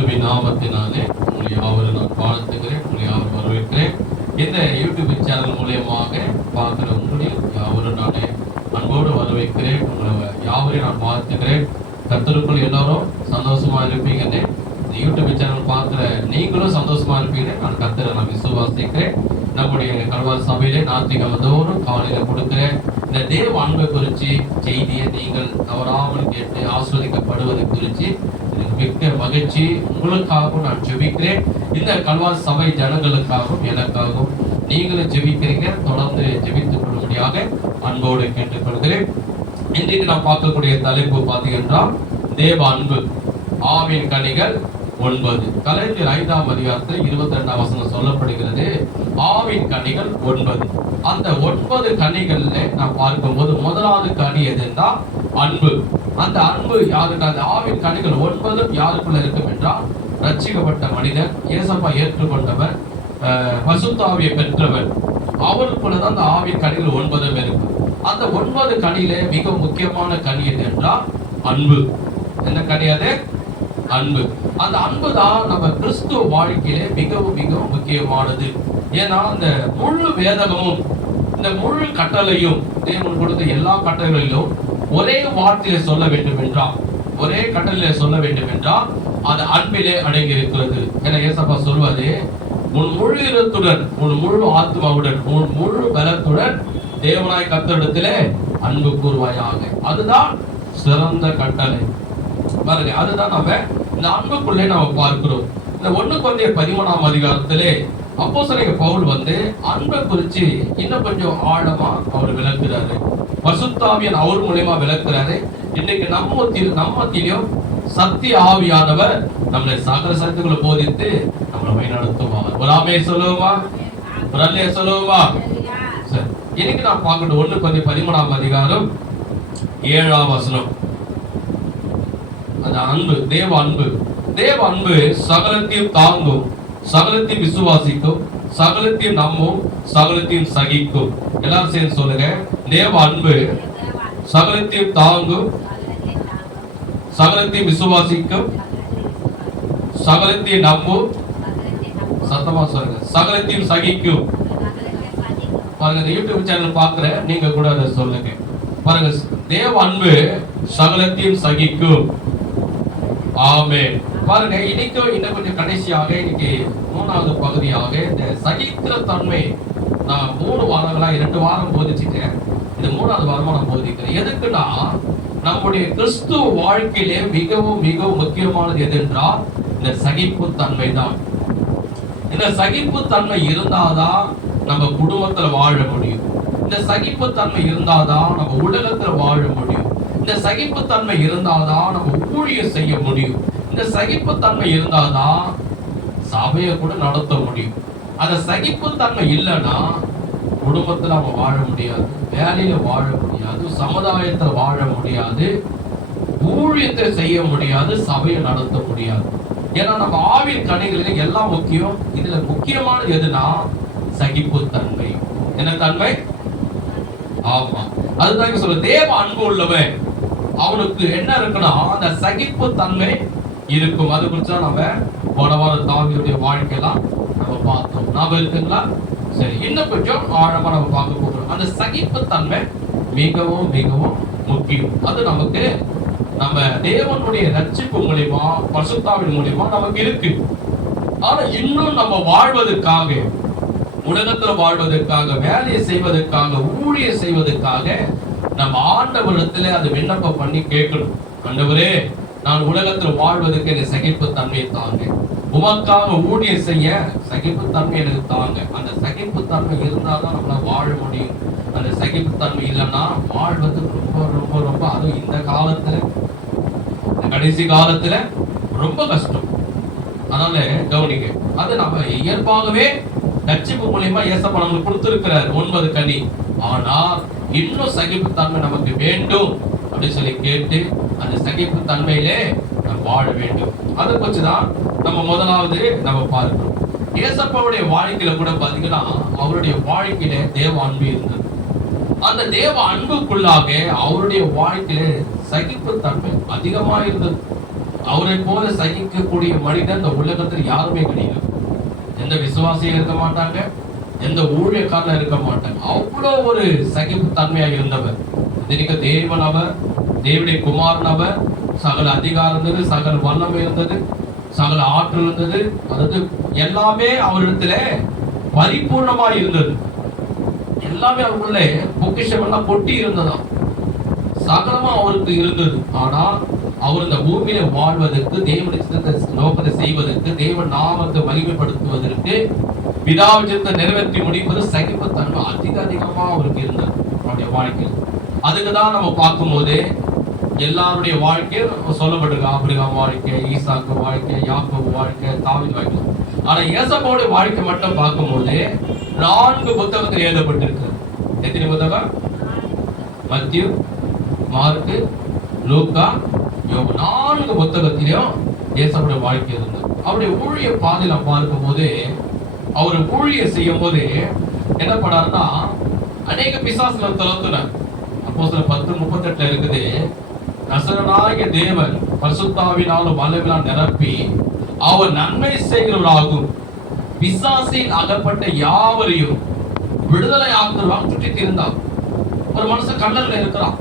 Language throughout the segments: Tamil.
இயேசுவின் நாமத்தினாலே உங்களை யாவரும் நான் வாழ்த்துகிறேன், உங்களை யாவரும் வரவேற்கிறேன். இந்த யூடியூப் சேனல் மூலியமாக பார்க்குற உங்களையும் யாவரும் நானே அன்போடு வரவேற்கிறேன். உங்களை யாவரையும் நான் வாழ்த்துகிறேன். கர்த்தருக்குள் எல்லாரும் சந்தோஷமா இருப்பீங்கன்னு இந்த யூடியூப் சேனல் பார்க்குற நீங்களும் சந்தோஷமா இருப்பீங்கன்னு நான் கர்த்தரை நான் விசுவாசிக்கிறேன். நம்முடைய கல்வாரி சபையிலே ஞாயிற்றுக்கிழமைதோறும் காலையில் கொடுக்கிற இந்த தேவ அன்பை குறித்து செய்தியை நீங்கள் தவறாமல் கேட்டு ஆஸ்வதிக்கப்படுவதை குறித்து எனக்கு மிக்க மகிழ்ச்சி. உங்களுக்காகவும் நான் ஜெபிக்கிறேன். இந்த கல்வாரி சபை ஜனங்களுக்காகவும் எனக்காகவும் நீங்களும் ஜெபிக்கிறீங்க. தொடர்ந்து ஜெபித்துக் கொள்ளும்படியாக அன்போடு கேட்டுக்கொள்கிறேன். இன்றைக்கு நான் பார்க்கக்கூடிய தலைப்பு பார்த்தீங்கன்னா தேவ அன்பு, ஆவின் கனிகள் 9. கலேத்தியர் 5ஆம் அதிகாரத்தில் 22ஆம் வசனம் சொல்லப்படுகிறது. ஆவின் கனிகள் 9. அந்த 9 கனிகள்ல நான் பார்க்கும்போது முதலாவது கனி எதுன்னா அன்பு. அந்த அன்பு யாருக்கு? அந்த ஆவின் கனிகள் 9 யாருக்குள்ள இருக்கும் என்றால் ரட்சிக்கப்பட்ட மனிதன், இயேசுவை ஏற்றுக்கொண்டவர், பரிசுத்த ஆவியை பெற்றவர், அவருக்குள்ளதான் அந்த ஆவின் கனிகள் 9 இருக்கும். அந்த 9 கனியிலே மிக முக்கியமான கனி எது என்றால் அன்பு. என்ன கனி அது? அன்பு. அந்த அன்பு தான் நம்ம கிறிஸ்துவ வாழ்க்கையிலே மிகவும் மிகவும் முக்கியமானது. ஏன்னா அந்த முழு வேதமும் இந்த முழு கட்டளையும் தேவன் கொடுத்த எல்லா கட்டளைகளிலும் ஒரே வார்த்தையை சொல்ல வேண்டும் என்றால், ஒரே கட்டளையில சொல்ல வேண்டும் என்றால் அது அன்பிலே அடங்கி இருக்கிறது. என இயேசப்பா சொல்வது, உன் முழு இதயத்துடன், உன் முழு ஆத்மாவுடன், உன் முழு பலத்துடன் தேவனாய் கர்த்தரிடத்திலே அன்பு கூர்வாயாக. அதுதான் சிறந்த கட்டளை. பாருங்க, அதுதான் நம்ம இந்த அன்புக்குள்ளே நாம பார்க்கிறோம். இந்த 1 கொரிந்தியர் 13ஆம் அதிகாரத்திலே அப்போஸ்தலனாகிய பவுல் அன்பை குறித்து இன்னும் கொஞ்சம் ஆழமா அவர் விளக்குறாரு. பரிசுத்த ஆவியான் அவர் மூலமா விளக்குறாரு. இன்னைக்கு நம்மத்திலும் சத்திய ஆவியானவர் நம்மளை சகல சத்துக்களை போதித்து நம்மளை வழிநடத்துவார். ஒரு ஆமென் சொல்லுவோமா? ஒரு அல்லேலூயா சொல்லுவோமா? சரி, இன்னைக்கு நான் பார்க்கணும் 1 கொரிந்தியர் 13ஆம் அதிகாரம் 7ஆம் வசனம். அந்த அன்பு, தேவ அன்பு. தேவ அன்பு சகலத்தையும் தாங்கும், சகலத்தையும் விசுவாசிக்கும், சகலத்தையும் நம்பும், சகலத்தையும் சகிக்கும். எல்லாரும் சேர்ந்து சொல்லுங்க. தேவ அன்பு சகலத்தையும் தாங்கும், சகலத்தையும் விசுவாசிக்கும், சகலத்தையும் நம்பும், சத்தமா சொல்லுங்க, சகலத்தையும் சகிக்கும். பாருங்க, இந்த யூடியூப் சேனல் பார்க்கிற நீங்க கூட அதை சொல்லுங்க. பாருங்க, தேவ அன்பு சகலத்தையும் சகிக்கும். ஆமென். பாருங்க, இன்னும் கொஞ்சம் கடைசியாக இன்னைக்கு 3வது பகுதியாக இந்த சகிக்கிற தன்மை நான் 3 வாரங்களா 2 வாரம் போதிச்சுட்டேன். இந்த 3வது வாரமா நான் போதிக்கிறேன். எதுக்குன்னா நம்முடைய கிறிஸ்துவ வாழ்க்கையிலே மிகவும் மிகவும் முக்கியமானது எது என்றால் இந்த சகிப்பு தன்மை தான். இந்த சகிப்பு தன்மை இருந்தாதான் நம்ம குடும்பத்துல வாழ முடியும். இந்த சகிப்பு தன்மை இருந்தாதான் நம்ம உலகத்துல வாழ முடியும். இந்த சகிப்பு தன்மை இருந்தாதான் நம்ம ஊழியம் செய்ய முடியும். இந்த சகிப்பு தன்மை இருந்தாதான் சபையை கூட நடத்த முடியும். அந்த சகிப்பு தன்மை இல்லைன்னா குடும்பத்துல நம்ம வாழ முடியாது, வேலையில வாழ முடியாது, சமுதாயத்துல வாழ முடியாது, ஊழியத்தை செய்ய முடியாது, சபையை நடத்த முடியாது. ஏன்னா நம்ம ஆவின் கனிகளில எல்லாம் முக்கியம். இதுல முக்கியமானது எதுனா சகிப்பு தன்மை. என்ன தன்மை? ஆமா, அதுதான் சொல்ல தேவ அன்பு உள்ளவன் அவனுக்கு என்ன இருக்குன்னா அந்த சகிப்பு தன்மை இருக்கும். அது குறித்து நம்ம போன வாரம் தாவீதுடைய வாழ்க்கையெல்லாம் நம்ம பார்த்தோம். ஞாபகம் இருக்குங்களா? சரி, இன்னும் கொஞ்சம் ஆழமா நம்ம பார்க்க போகிறோம். அந்த சகிப்பு தன்மை மிகவும் மிகவும் முக்கியம். அது நமக்கு நம்ம தேவனுடைய ரட்சிப்பு மூலியமா, பரிசுத்தாவின் மூலியமா நமக்கு இருக்கு. ஆனா இன்னும் நம்ம வாழ்வதற்காக, உலகத்துல வாழ்வதற்காக, வேலையை செய்வதற்காக, ஊழியம் செய்வதற்காக நம்ம ஆண்டவரிடத்துல அது விண்ணப்பம் பண்ணி கேட்கணும். ஆண்டவரே, நான் உலகத்தில் வாழ்வதற்கு எனக்கு சகிப்பு தன்மையை தாங்க, உமக்காக ஊழியம் செய்ய சகிப்பு தன்மை எனக்கு தாங்க. அந்த சகிப்பு தன்மை இருந்தாதான் நம்மளால வாழ முடியும். அந்த சகிப்பு தன்மை இல்லைன்னா வாழ்வது ரொம்ப ரொம்ப ரொம்ப, அதுவும் இந்த காலத்துல, இந்த கடைசி காலத்துல ரொம்ப கஷ்டம். அதனால கவனிங்க, அது நம்ம இயல்பாகவே ரட்சிப்பு மூலியமா இயேசப்பா நமக்கு கொடுத்திருக்கிறார் 9 கனி. ஆனா இன்னும் சகிப்பு தன்மை நமக்கு வேண்டும் அப்படின்னு சொல்லி கேட்டு அந்த சகிப்பு தன்மையிலே நம்ம வாழ வேண்டும். அதை வச்சுதான் நம்ம முதலாவது நம்ம பார்க்கிறோம். இயேசப்பாவுடைய வாழ்க்கையில கூட பாத்தீங்கன்னா அவருடைய வாழ்க்கையில தேவ அன்பு இருந்தது. அந்த தேவ அன்புக்குள்ளாக அவருடைய வாழ்க்கையில சகிப்பு தன்மை அதிகமா இருந்தது. அவரை போல சகிக்கக்கூடிய மனிதன் இந்த உலகத்தில் யாருமே கிடையாது. எந்த விசுவாசியும் இருக்க மாட்டாங்க, எந்த ஊழியக்காரனும் இருக்க மாட்டாங்க. அவ்வளோ ஒரு சகிப்பு தன்மையாக இருந்தவர். இத்தனைக்கு தேவன் அவர், தேவனுடைய குமாரன் அவர். சகல அதிகாரம் இருந்தது, சகல வல்லமை இருந்தது, சகல ஆற்றல் இருந்தது. அதாவது எல்லாமே அவரிடத்துல பரிபூர்ணமாக இருந்தது. எல்லாமே அவருக்குள்ளே பொக்கிஷம் எல்லாம் கொட்டி இருந்ததாம், சகலமா அவருக்கு இருந்தது. ஆனால் அவர் இந்த பூமியில வாழ்வதற்கு, தேவனுடைய நோக்கத்தை செய்வதற்கு, தேவன் நாமத்தை மகிமைப்படுத்துவதற்கு, பிதாவின் நிறைவேற்றி முடிப்பது சகிப்புத்தன்மை அதிகமா அவருக்கு இருந்தது அவருடைய வாழ்க்கையில். அதுக்கு தான் நம்ம பார்க்கும்போது எல்லாருடைய வாழ்க்கையும் சொல்லப்பட்டிருக்கு. ஆபிரகாம் வாழ்க்கை, ஈசாக்கு வாழ்க்கை, யாக்கோபு வாழ்க்கை, தாவீது வாழ்க்கை. ஆனா ஏசப்பாவுடைய வாழ்க்கை மட்டும் பார்க்கும்போது 4 புத்தகத்தில் எழுதப்பட்டிருக்கு. எத்தனை புத்தகம்? மத்திய, மார்க்கு, லூக்கா, யோபு. 4 புத்தகத்திலையும் ஏசப்பாவுடைய வாழ்க்கை இருந்தது. அவருடைய ஊழிய பாதையில பார்க்கும் போது, அவர் ஊழிய செய்யும் போது என்ன பண்ணாருன்னா, அநேக பிசாசுகளை துரத்துனார். அப்போஸ்தலர் 10:38 இருக்குது, நசரனாகிய தேவன் பரிசுத்தாவினாலும் வல்லமையினாலும் நிரப்பி அவர் நன்மை செய்கிறவராகும், பிசாசில் அகப்பட்ட யாவரையும் விடுதலை ஆக்குறவராக சுற்றி திரிந்தார். ஒரு மனுஷன் கல்லறையில் இருக்கிறான்.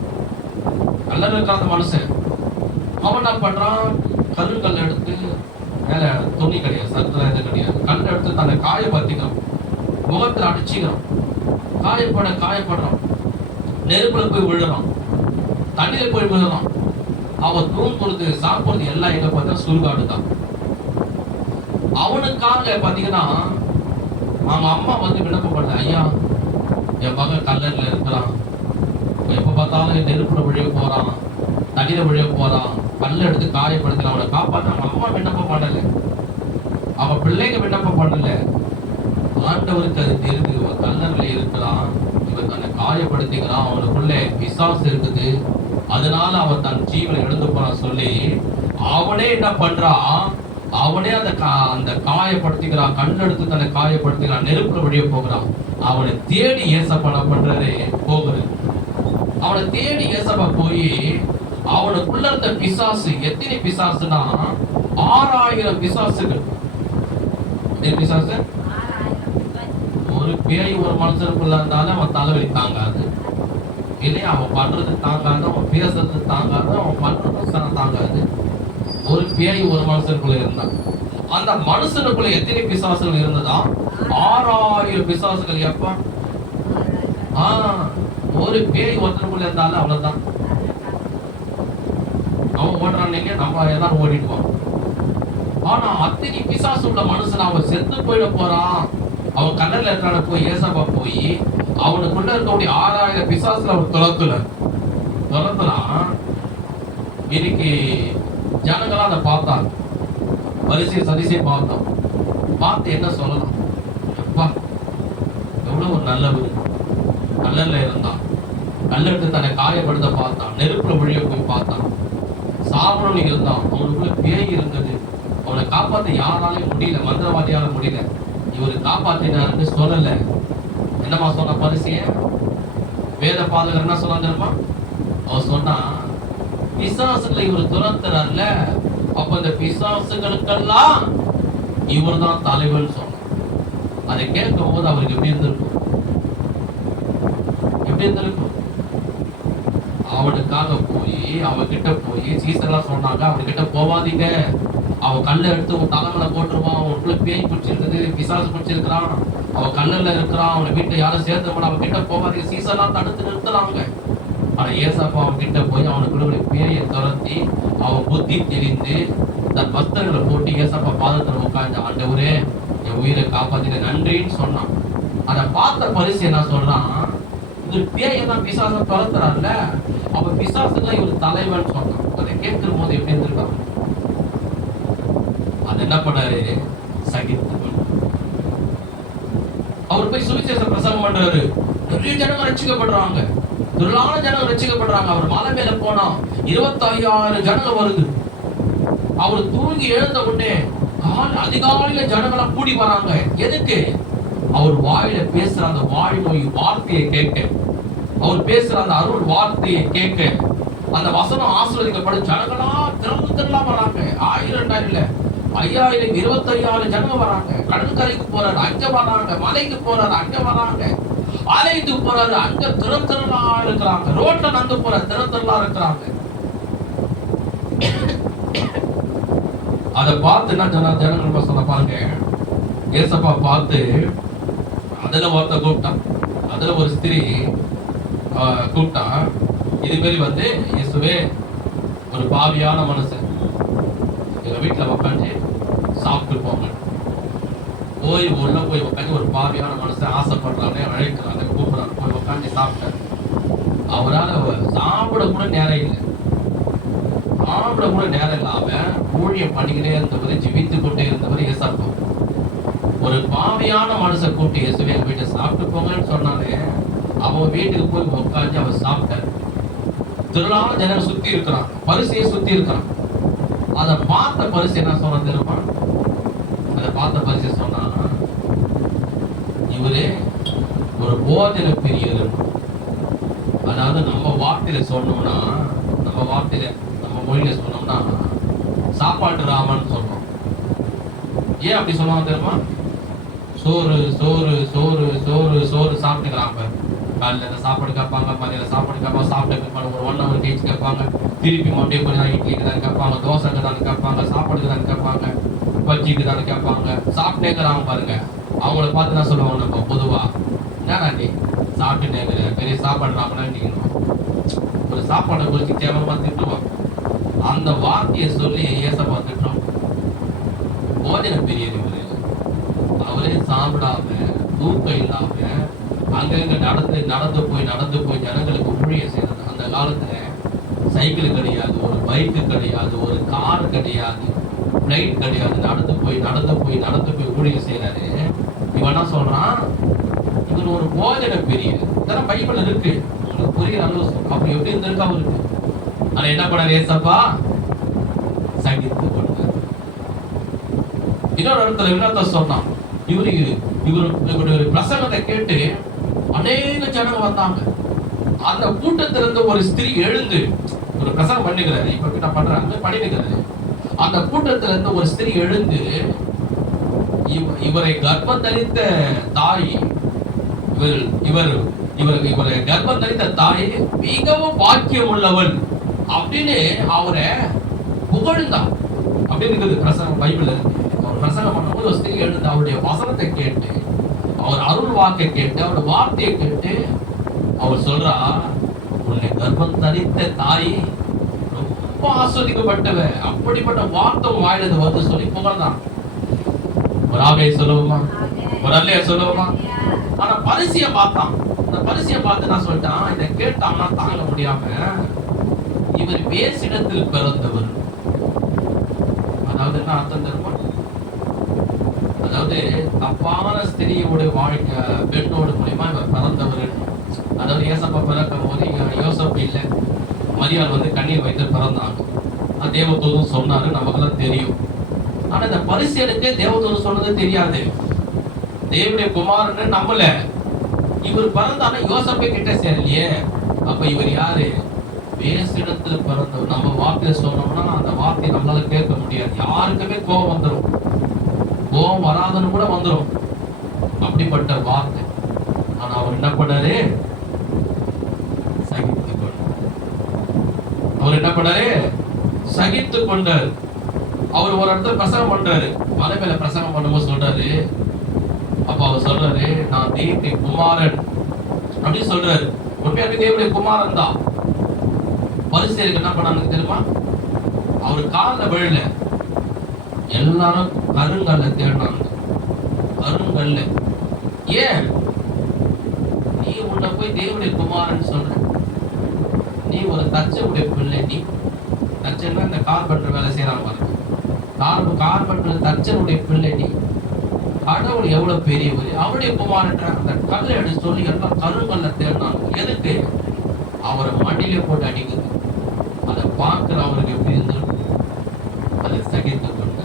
கல்லறையில் இருக்கிற அந்த மனுஷன் அவன் என்ன பண்றான்? கல் எடுத்து, மேல துணி கிடையாது, சத்துல எது கிடையாது, கல் எடுத்து தன்னை காயப்படுத்திக்கிறான், முகத்தில் அடிச்சுக்கிறான், காயப்படுறான், நெருப்புல போய் விழுறான், தண்ணியில போய் விழுறான். அவன் தூங்குறது, சாப்பிடுறது எல்லாம் எங்க பார்த்தா சுடுகாடு தான். அவனுக்காக பாத்தீங்கன்னா அவங்க அம்மா வந்து விண்ணப்பப்படல, ஐயா என் மகன் கல்லறையில இருக்கிறான், எப்ப பார்த்தாலும் நெருப்புல விழிய போறான், தண்ணியில விழிய போறான், கல்ல எடுத்து காயப்படுத்தல, அவனை காப்பாற்ற அவங்க அம்மா விண்ணப்பம் பண்ணல, அவன் பிள்ளைங்க விண்ணப்பம் பண்ணல. ஆண்டவருக்கு அது தெரிந்து இவன் கல்லறையில இருக்கிறான், இவன் தன்னை காயப்படுத்திக்கிறான், அவனுக்குள்ள பிசாசு இருக்குது, அதனால அவன் தன் ஜீவனை எழுந்து போறான் சொல்லி அவனே என்ன பண்றான்? அவனே அந்த காயப்படுத்திக்கிறான், கண் எடுத்து தன்னை காயப்படுத்திக்கிறான், நெருப்புல வழிய போகிறான். அவனை தேடி ஏசப்பா பண்றாரு, போகுது. அவனை தேடி ஏசப்பா போய் அவனுக்குள்ள இருந்த பிசாசு, எத்தனை பிசாசுனா 6000 பிசாசுகள். பிசாசு ஒரு பேய் ஒரு மனுஷனுக்குள்ள இருந்தாலும் அவன் தலைவலி தாங்காது இல்லையா, அவன் பண்றது தாங்காது, அவன் பேசுறது தாங்காது, அவன் பண்றது தாங்காது. ஒரு பேய் ஒரு மனுஷனுக்குள்ள இருந்தான். அந்த மனுஷனுக்குள்ள எத்தனை பிசாசுகள் இருந்ததா? 6000 பிசாசுகள். எப்ப ஒரு பேய் ஒருத்தனுக்குள்ள இருந்தாலும் அவ்வளவுதான், அவன் ஓடுறான், நீங்க நம்ம எல்லாரும் ஓடிடுவான். ஆனா அத்தனை பிசாசு உள்ள மனுஷன் அவன் செத்து போயிட போறான். அவன் கல்லறையில இருக்கிறான போய் ஏசப்பா போய் அவனுக்குள்ள இருக்கக்கூடிய 6000 பிசாசுல அவன் துரத்துலாம். இன்னைக்கு ஜனங்களா அதை பார்த்தாங்க, வரிசை சரிசை பார்த்தோம். பார்த்து என்ன சொல்லலாம்? எப்பா எவ்வளவு ஒரு நல்லவர், கல்லறையில இருந்தான், கல்லெடுத்து தன்னை காயப்படுத்த பார்த்தான், நெருப்புல வழிய போய் பார்த்தான், சாப்பிடணும் இருந்தான், அவனுக்குள்ள பேய் இருந்தது, அவனை காப்பாற்ற யாராலையும் முடியல, மந்திரவாதியால முடியல, இவரு காப்பாற்றினாருன்னு சொல்லல. என்னமா சொன்ன பரிசைய? வேத பாதகர் என்ன சொன்னா தெரியுமா? அவன் சொன்னா, பிசாசுகளை இவர் துரத்துறாருல, அப்ப இந்த பிசாசுகளுக்கெல்லாம் இவர் தான் தலைவன் சொன்னான். அதை கேட்கும் போது அவருக்கு எப்படி இருந்திருக்கும்? எப்படி இருந்திருக்கும்? அவனுக்காக போய் அவன்கிட்ட போய் சீசர்லாம் சொன்னாங்க, அவன்கிட்ட போவாதீங்க, அவன் கல்லை எடுத்து உன் தலைமையில போட்டுருவான், அவனுக்குள்ள பேய் பிடிச்சிருக்குது, பிசாசு பிடிச்சிருக்கிறான், அவன் கல்லில் இருக்கிறான், அவனை வீட்டை யாரும் சேர்த்து அவன் கிட்ட போவாதீங்க, சீசர்லாம் தடுத்து நிறுத்துறாங்க. ஆனா ஏசப்பா அவன் கிட்ட போய் அவனுக்குள்ள பேயை துரத்தி அவன் புத்தி தெரிந்து தன் பக்தர்களை போட்டு ஏசப்பா பாதத்தில் உட்காந்து, ஆண்டவரே என் உயிரை காப்பாத்தின நன்றின்னு சொன்னான். அதை பார்த்த பரிசு என்ன சொல்றான்? இது பேயெல்லாம் பிசாசை துரத்துறான்ல, அப்ப பிசாசுலாம் இவர் தலைவன் சொன்னான். அதை கேட்கிற போது எப்படி இருந்திருக்கான்? அது என்ன பண்ணாரு? சகித்து அவர் போய் சுவிசேஷ பிரசங்கம் பண்றாரு. நிறைய ஜனங்க ரட்சிக்கப்படுறாங்க, திரளான ஜனங்க ரட்சிக்கப்படுறாங்க. அவர் மலை மேல போனா 25,000 ஜனங்க வருது. அவர் தூங்கி எழுந்த உடனே அதிகாலையில ஜனங்களாம் கூடி வராங்க. எதுக்கு? அவர் வாயில பேசுற அந்த வாய்மொழி வார்த்தையை கேட்க, அவர் பேசுற அந்த அருள் வார்த்தையை கேட்க, அந்த வசனம் ஆசீர்வதிக்கப்படும். ஜனங்களா திரளாம் வராங்க. 1000 இல்ல 5000 25,000 ஜனங்க வராங்க. கடற்கரைக்கு போறாரு, அங்க வராங்க. மலைக்கு போறாரு, அங்க வராங்க. ஆலயத்துக்கு போறாரு, அங்க திரளா இருக்கிறாங்க. ரோட்ல நடந்து போற திரளா இருக்கிறாங்க. அதை பார்த்து என்ன ஜனங்கள் சொல்ல பாருங்க, ஏசப்பா பார்த்து அதுல ஒருத்த கூப்பிட்டான். அதுல ஒரு ஸ்திரீ கூப்பிட்டா, இது மாதிரி இயேசுவே, ஒரு பாவியான மனுஷன் எங்க வீட்டுல உட்காந்து சாப்பிட்டு போங்க. உள்ள போய் உட்காந்து ஒரு பாவியான மனுஷன் ஆசைப்படுறாங்க, அழைக்கிறாங்க, கூப்பிடுறாங்க, போய் உட்காந்து சாப்பிட்டாரு. அவரால் சாப்பிட கூட நேரம் இல்லை. சாப்பிட கூட நேரம் இல்லாம ஊழியம் பண்ணிக்கிட்டே இருந்தவர், ஜீவித்து கொண்டே இருந்தவர் ஏசப்பா. ஒரு பாவியான மனுஷன் கூப்பிட்டு இயேசுவே வீட்டை சாப்பிட்டு போங்கன்னு சொன்னாலே அவன் வீட்டுக்கு போய் உட்காந்து அவன் சாப்பிட்டார். திருநாள ஜனங்கள் சுத்தி இருக்கிறான், பரிசையை சுத்தி இருக்கிறான். அதை பார்த்த பரிசு என்ன சொன்ன தெரியுமா? அதை பார்த்த பரிசு சொன்னா, இவரு ஒரு போதனை பிரியர். அதாவது நம்ம வார்த்தையில சொன்னோம்னா, நம்ம மொழியில சொன்னோம்னா சாப்பாட்டு ராமன் சொல்றோம். ஏன் அப்படி சொல்லுவாங்க தெரியுமா? சோறு சோறு சோறு சோறு சோறு சாப்பிட்டுக்கிறாங்க. காலையில் சாப்பாடு கேட்பாங்க, மதியம் சாப்பாடு கேட்பாங்க, சாப்பிட்டு கேட்பாங்க, ஒரு 1 hour கழிச்சு கேட்பாங்க, திருப்பி மறுபடியும் கொஞ்சம் இட்லிக்கு தான் கேட்பாங்க, தோசைக்கு தான் கேட்பாங்க, சாப்பாடுக்கு தான் கேட்பாங்க, பஜ்ஜிக்கு தான் கேட்பாங்க. சாப்பிட்டேங்கிறாங்க பாருங்க. அவங்கள பார்த்து தான் சொல்லுவாங்க நம்ம பொதுவா, என்னடா நீ சாப்பிட்டுனேங்கிற, பெரிய சாப்பாடு ராமனா நீங்க ஒரு சாப்பாடை குறித்து கேவலமா திட்டுவாங்க. அந்த வார்த்தையை சொல்லி ஏசப்பா திட்டுறோம். போஜன பெரியது அவரே சாப்பிடாம, தூக்கம் இல்லாம, அங்கங்க நடந்து போய் ஜனங்களுக்கு ஊழியம் செய்யறது. அந்த காலத்துல சைக்கிள் கிடையாது, ஒரு பைக்கு கிடையாது, ஒரு கார் கிடையாது, பிளைட் கிடையாது. நடந்து போய் ஊழியம் செய்யறாரு. இவன் என்ன சொல்றான்? இவர் ஒரு போஜன பெரியது. இதெல்லாம் பைபிள் இருக்கு, உங்களுக்கு புரியுற அளவு. அப்படி எப்படி இருந்திருக்கு அவருக்கு? ஆனா என்ன பண்ணாரு ஏசப்பா? சகித்து கொண்டார். இன்னொரு இடத்துல என்னத்த சொன்னான்? இவருடைய பிரசங்கத்தை கேட்டு அநேக ஜனங்க வந்தாங்க. அந்த கூட்டத்திலிருந்து ஒரு ஸ்திரீ எழுந்து ஒரு பிரசங்கம் பண்ணுகிறாரு. இப்ப என்ன பண்றாங்க? பண்ணிக்கிறாரு. அந்த கூட்டத்திலிருந்து ஒரு ஸ்திரீ எழுந்து, இவரை கர்ப்பம் தரித்த தாய், இவரை கர்ப்பம் தரித்த தாய் மிகவும் பாக்கியம் உள்ளவள் அப்படின்னு அவரை புகழ்ந்தான். அப்படின்னு பிரசங்கம் பைபிள்ல இருக்கு. அவர் பிரசங்கம் பண்ணும்போது ஒரு ஸ்திரீ எழுந்து அவருடைய வசனத்தை கேட்டு, அவர் அருள் வாக்கை கேட்டு, அவருடைய வார்த்தையை கேட்டு அவர் சொல்றா, உன்னை கர்ப்பம் தரித்த தாய் ரொம்ப ஆஸ்வதிக்கப்பட்டவ, அப்படிப்பட்ட வார்த்தை வாயிலது வந்து சொல்லி புகழ்ந்தான். ஒரு ஆமையை சொல்லுவோமா? ஒரு அல்லைய சொல்லுவோமா? ஆனா பரிசிய பார்த்தான். அந்த பரிசிய பார்த்து நான் சொல்லிட்டான், இதை கேட்டான்னா தாங்க முடியாம, இவர் வேசிடத்தில் பிறந்தவர். அதாவது என்ன அர்த்தம் தெரியுமா? அதாவது தப்பான ஸ்திரியோட வாழ்க்கை, பெண்ணோட மூலியமா இவர் பிறந்தவர். அதாவது ஏசப்பா பிறக்கும் போது யோசப்பு இல்லை, மரியாள் கண்ணீர் வைத்து பிறந்தாங்க. தேவதூதன் சொன்னாரு, நமக்கெல்லாம் தெரியும். ஆனா இந்த பரிசேலுக்கு தேவதூதன் சொன்னது தெரியாது. தேவனுடைய குமாரன்னு நம்பல. இவர் பிறந்தான யோசப்பை கிட்ட சேரலையே. அப்ப இவர் யாரு? வேசிடத்தில் பிறந்தவர். நம்ம வார்த்தையை சொன்னோம்னா அந்த வார்த்தையை நம்மளால கேட்க முடியாது. யாருக்குமே கோபம் வந்துடும், கோபம் வராதுன்னு கூட வந்துடும், அப்படிப்பட்ட வார்த்தை. ஆனா அவர் என்ன பண்ணாரு? சகித்து கொண்டார். அவர் என்ன பண்ணாரு? சகித்து கொண்டார். அவர் ஒரு இடத்துல பிரசங்கம் பண்றாரு, மலை மேல பிரசங்கம் பண்ணும்போது சொல்றாரு. அப்ப அவர் சொல்றாரு, நான் தேவனுடைய குமாரன் அப்படின்னு சொல்றாரு. உண்மையாவே தேவனுடைய குமாரன் தான். பரிசேயர்கள் என்ன பண்ணாங்க தெரியுமா? அவரு காலில் விழல, எல்லாரும் கருங்கல்ல தேடினாங்க. கருங்கல்ல. ஏன்? நீ உன்னை போய் தேவனுடைய குமாரன் சொல்ற, நீ ஒரு தச்சனுடைய பிள்ளை. நீ தச்சன்னா இந்த கார்பெண்டர் வேலை செய்யறாங்க பாருங்க, கார்பெண்டர் தச்சனுடைய பிள்ளை. நீ கடவுள் எவ்வளவு பெரியவர், அவருடைய குமாரன்ற அந்த கல்லை எடுத்து சொல்லி எல்லாம் கருங்கல்ல தேடினாங்க. எதுக்கு? அவரை மண்டியிலே போட்டு அடிக்குது. அதை பார்க்கிற அவருக்கு எப்படி இருந்திருக்கும்? அதை சகித்து கொண்டு